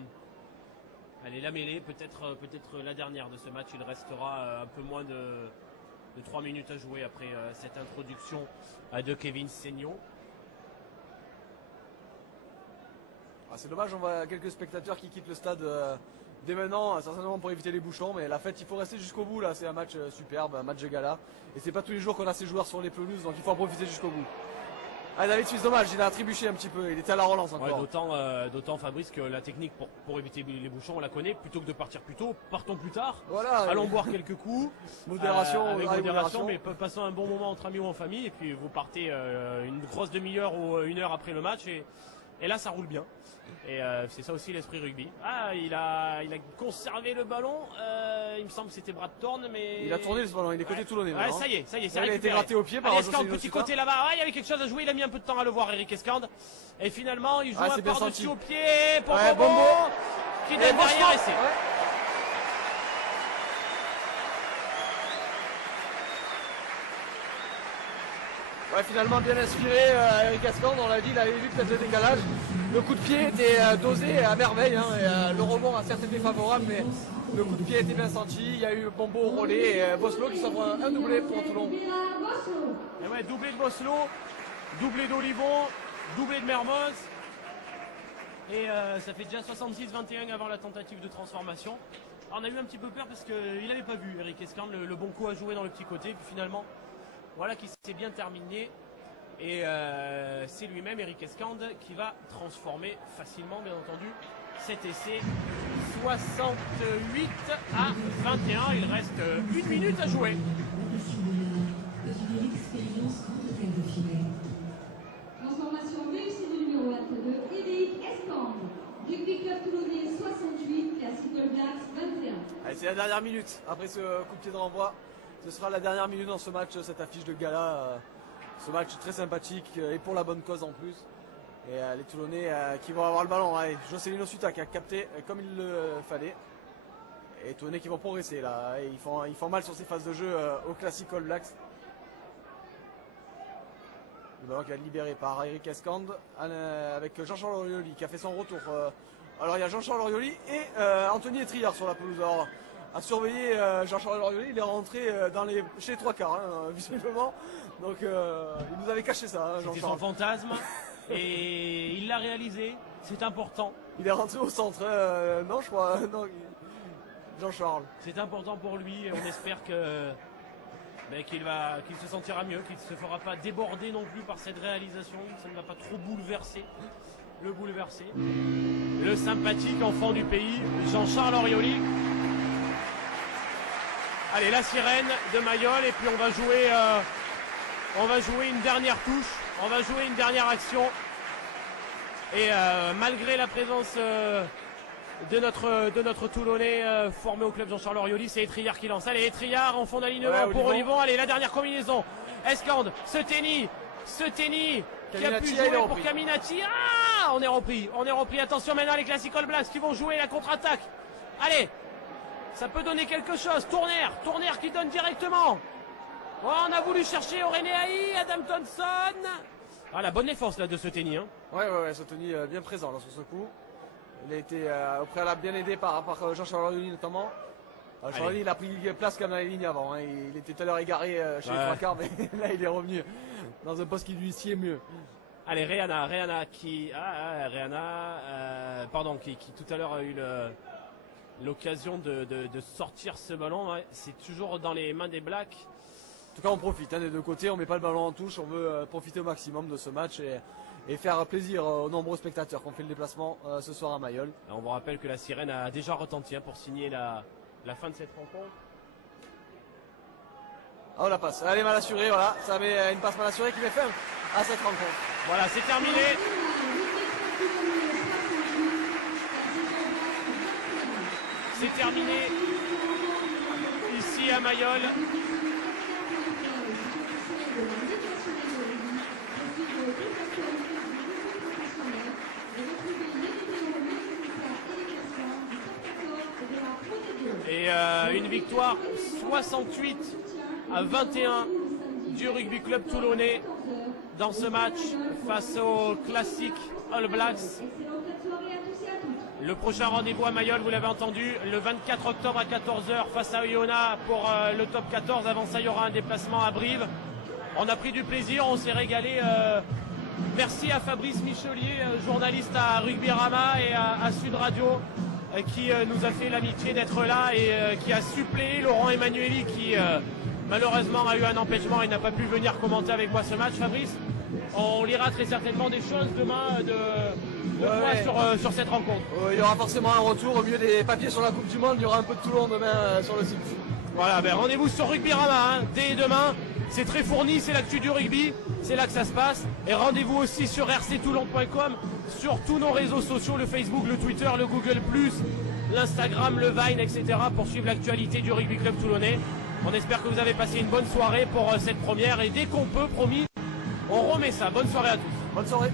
Allez, la mêlée, peut-être la dernière de ce match. Il restera un peu moins de 3 minutes à jouer après cette introduction de Kevin Seigno. C'est dommage, on voit quelques spectateurs qui quittent le stade dès maintenant, certainement pour éviter les bouchons, mais la fête, il faut rester jusqu'au bout. Là, c'est un match superbe, un match de gala. Et c'est pas tous les jours qu'on a ces joueurs sur les pelouses, donc il faut en profiter jusqu'au bout. Ah, David Smith, dommage, il a trébuché un petit peu, il était à la relance encore. Ouais, d'autant Fabrice que la technique pour éviter les bouchons, on la connaît. Plutôt que de partir plus tôt, partons plus tard. Voilà, allons boire quelques coups. Modération, avec modération, mais passons un bon moment entre amis ou en famille. Et puis vous partez une grosse demi-heure ou 1 heure après le match. Et là, ça roule bien. Et c'est ça aussi l'esprit rugby. Ah, il a conservé le ballon. il me semble que c'était Brad Thorne, mais... Il a tourné ce ballon, il est côté toulonnais. Ouais, ça y est, c'est il a été récupéré. gratté au pied par Allez, Escande, Josselino petit Suta. côté là-bas. Ouais, il y avait quelque chose à jouer, il a mis un peu de temps à le voir, Eric Escande. Et finalement, il joue un c'est bien par-dessus senti. au pied pour Ouais, Bombo, Bombo. qui Et donne Bosco. derrière essai. Ouais, finalement bien inspiré, Eric Escande, on l'a dit, il avait vu peut-être le décalage. Le coup de pied était dosé à merveille, hein, et, le rebond a certes été favorable, mais le coup de pied était bien senti. Il y a eu Bombo au relais et Boslo qui s'offre un doublé pour Toulon. Et ouais, doublé de Boslo, doublé d'Olivon, doublé de Mermoz. Et ça fait déjà 66-21 avant la tentative de transformation. Alors, on a eu un petit peu peur parce qu'il n'avait pas vu Eric Escande, le bon coup à jouer dans le petit côté. Puis finalement, voilà qui s'est bien terminé. Et c'est lui-même, Eric Escande, qui va transformer facilement, bien entendu, cet essai. 68 à 21. Il reste 1 minute à jouer. Transformation réussie du numéro 22, Eric Escande. Rugby Club Toulonnais 68, Classical Blacks 21. Allez, c'est la dernière minute. Après ce coup de pied de renvoi, ce sera la dernière minute dans ce match, cette affiche de gala. Ce match très sympathique et pour la bonne cause en plus. Et les Toulonnais qui vont avoir le ballon. Allez, Josselino Suta qui a capté comme il le fallait. Et les Toulonnais qui vont progresser là. Et ils font mal sur ces phases de jeu au Classic All Blacks. Le ballon qui va être libéré par Eric Escande avec Jean-Charles Orioli qui a fait son retour. Alors il y a Jean-Charles Orioli et Anthony Etriard sur la pelouse. Alors, à surveiller Jean-Charles Orioli, il est rentré chez les trois quarts, hein, visiblement. Donc il nous avait caché ça, hein, C'était son Jean-Charles. fantasme et il l'a réalisé. C'est important. Il est rentré au centre, non je crois, non, Jean-Charles. C'est important pour lui et on espère qu'il se sentira mieux, qu'il ne se fera pas déborder non plus par cette réalisation. Ça ne va pas trop bouleverser. Le sympathique enfant du pays, Jean-Charles Orioli. Allez, la sirène de Mayol et puis on va jouer une dernière touche, on va jouer une dernière action. Et malgré la présence de notre Toulonnais formé au club Jean-Charles Orioli, c'est Etriard qui lance. Allez, Etriard en fond d'alignement pour Olivon. Allez, la dernière combinaison. Escande, Seteni qui a pu jouer pour Caminati. Ah, on est repris. Attention maintenant les Classic All Blacks qui vont jouer la contre-attaque. Allez, ça peut donner quelque chose. Tourner qui donne directement. Oh, on a voulu chercher Oreneaï, Adam Thompson. Ah, la bonne défense là de Seteni. Hein. Ouais, Seteni bien présent là, sur ce coup. Il a été au préalable bien aidé par Jean-Charles Orioli notamment. Jean-Charles il a pris place comme dans les lignes avant. Hein. Il était tout à l'heure égaré chez les trois quarts, mais là il est revenu dans un poste qui lui sied mieux. Allez, Reana qui tout à l'heure a eu l'occasion de sortir ce ballon. Ouais. C'est toujours dans les mains des Blacks. En tout cas, on profite des deux côtés. On met pas le ballon en touche. On veut profiter au maximum de ce match et faire plaisir aux nombreux spectateurs qui ont fait le déplacement ce soir à Mayol. On vous rappelle que la sirène a déjà retenti pour signer la fin de cette rencontre. Ah, on la passe. Elle est mal assurée, voilà. Ça met une passe mal assurée qui met fin à cette rencontre. Voilà, c'est terminé. C'est terminé ici à Mayol. Et une victoire 68 à 21 du Rugby Club Toulonnais dans ce match face au Classic All Blacks. Le prochain rendez-vous à Mayol, vous l'avez entendu, le 24 octobre à 14h face à Oyonnax pour le top 14. Avant ça, il y aura un déplacement à Brive. On a pris du plaisir, on s'est régalé. Merci à Fabrice Michelier, journaliste à Rugby Rama et à Sud Radio, qui nous a fait l'amitié d'être là et qui a suppléé Laurent Emmanueli qui malheureusement a eu un empêchement et n'a pas pu venir commenter avec moi ce match. Fabrice, on lira très certainement des choses demain sur cette rencontre. Il y aura forcément un retour au milieu des papiers sur la Coupe du Monde. Il y aura un peu de Toulon demain sur le site. Voilà, rendez-vous sur Rugby Rama dès demain. C'est très fourni, c'est l'actu du rugby, c'est là que ça se passe. Et rendez-vous aussi sur rctoulon.com, sur tous nos réseaux sociaux, le Facebook, le Twitter, le Google+, l'Instagram, le Vine, etc. pour suivre l'actualité du rugby club toulonnais. On espère que vous avez passé une bonne soirée pour cette première et dès qu'on peut, promis, on remet ça. Bonne soirée à tous. Bonne soirée.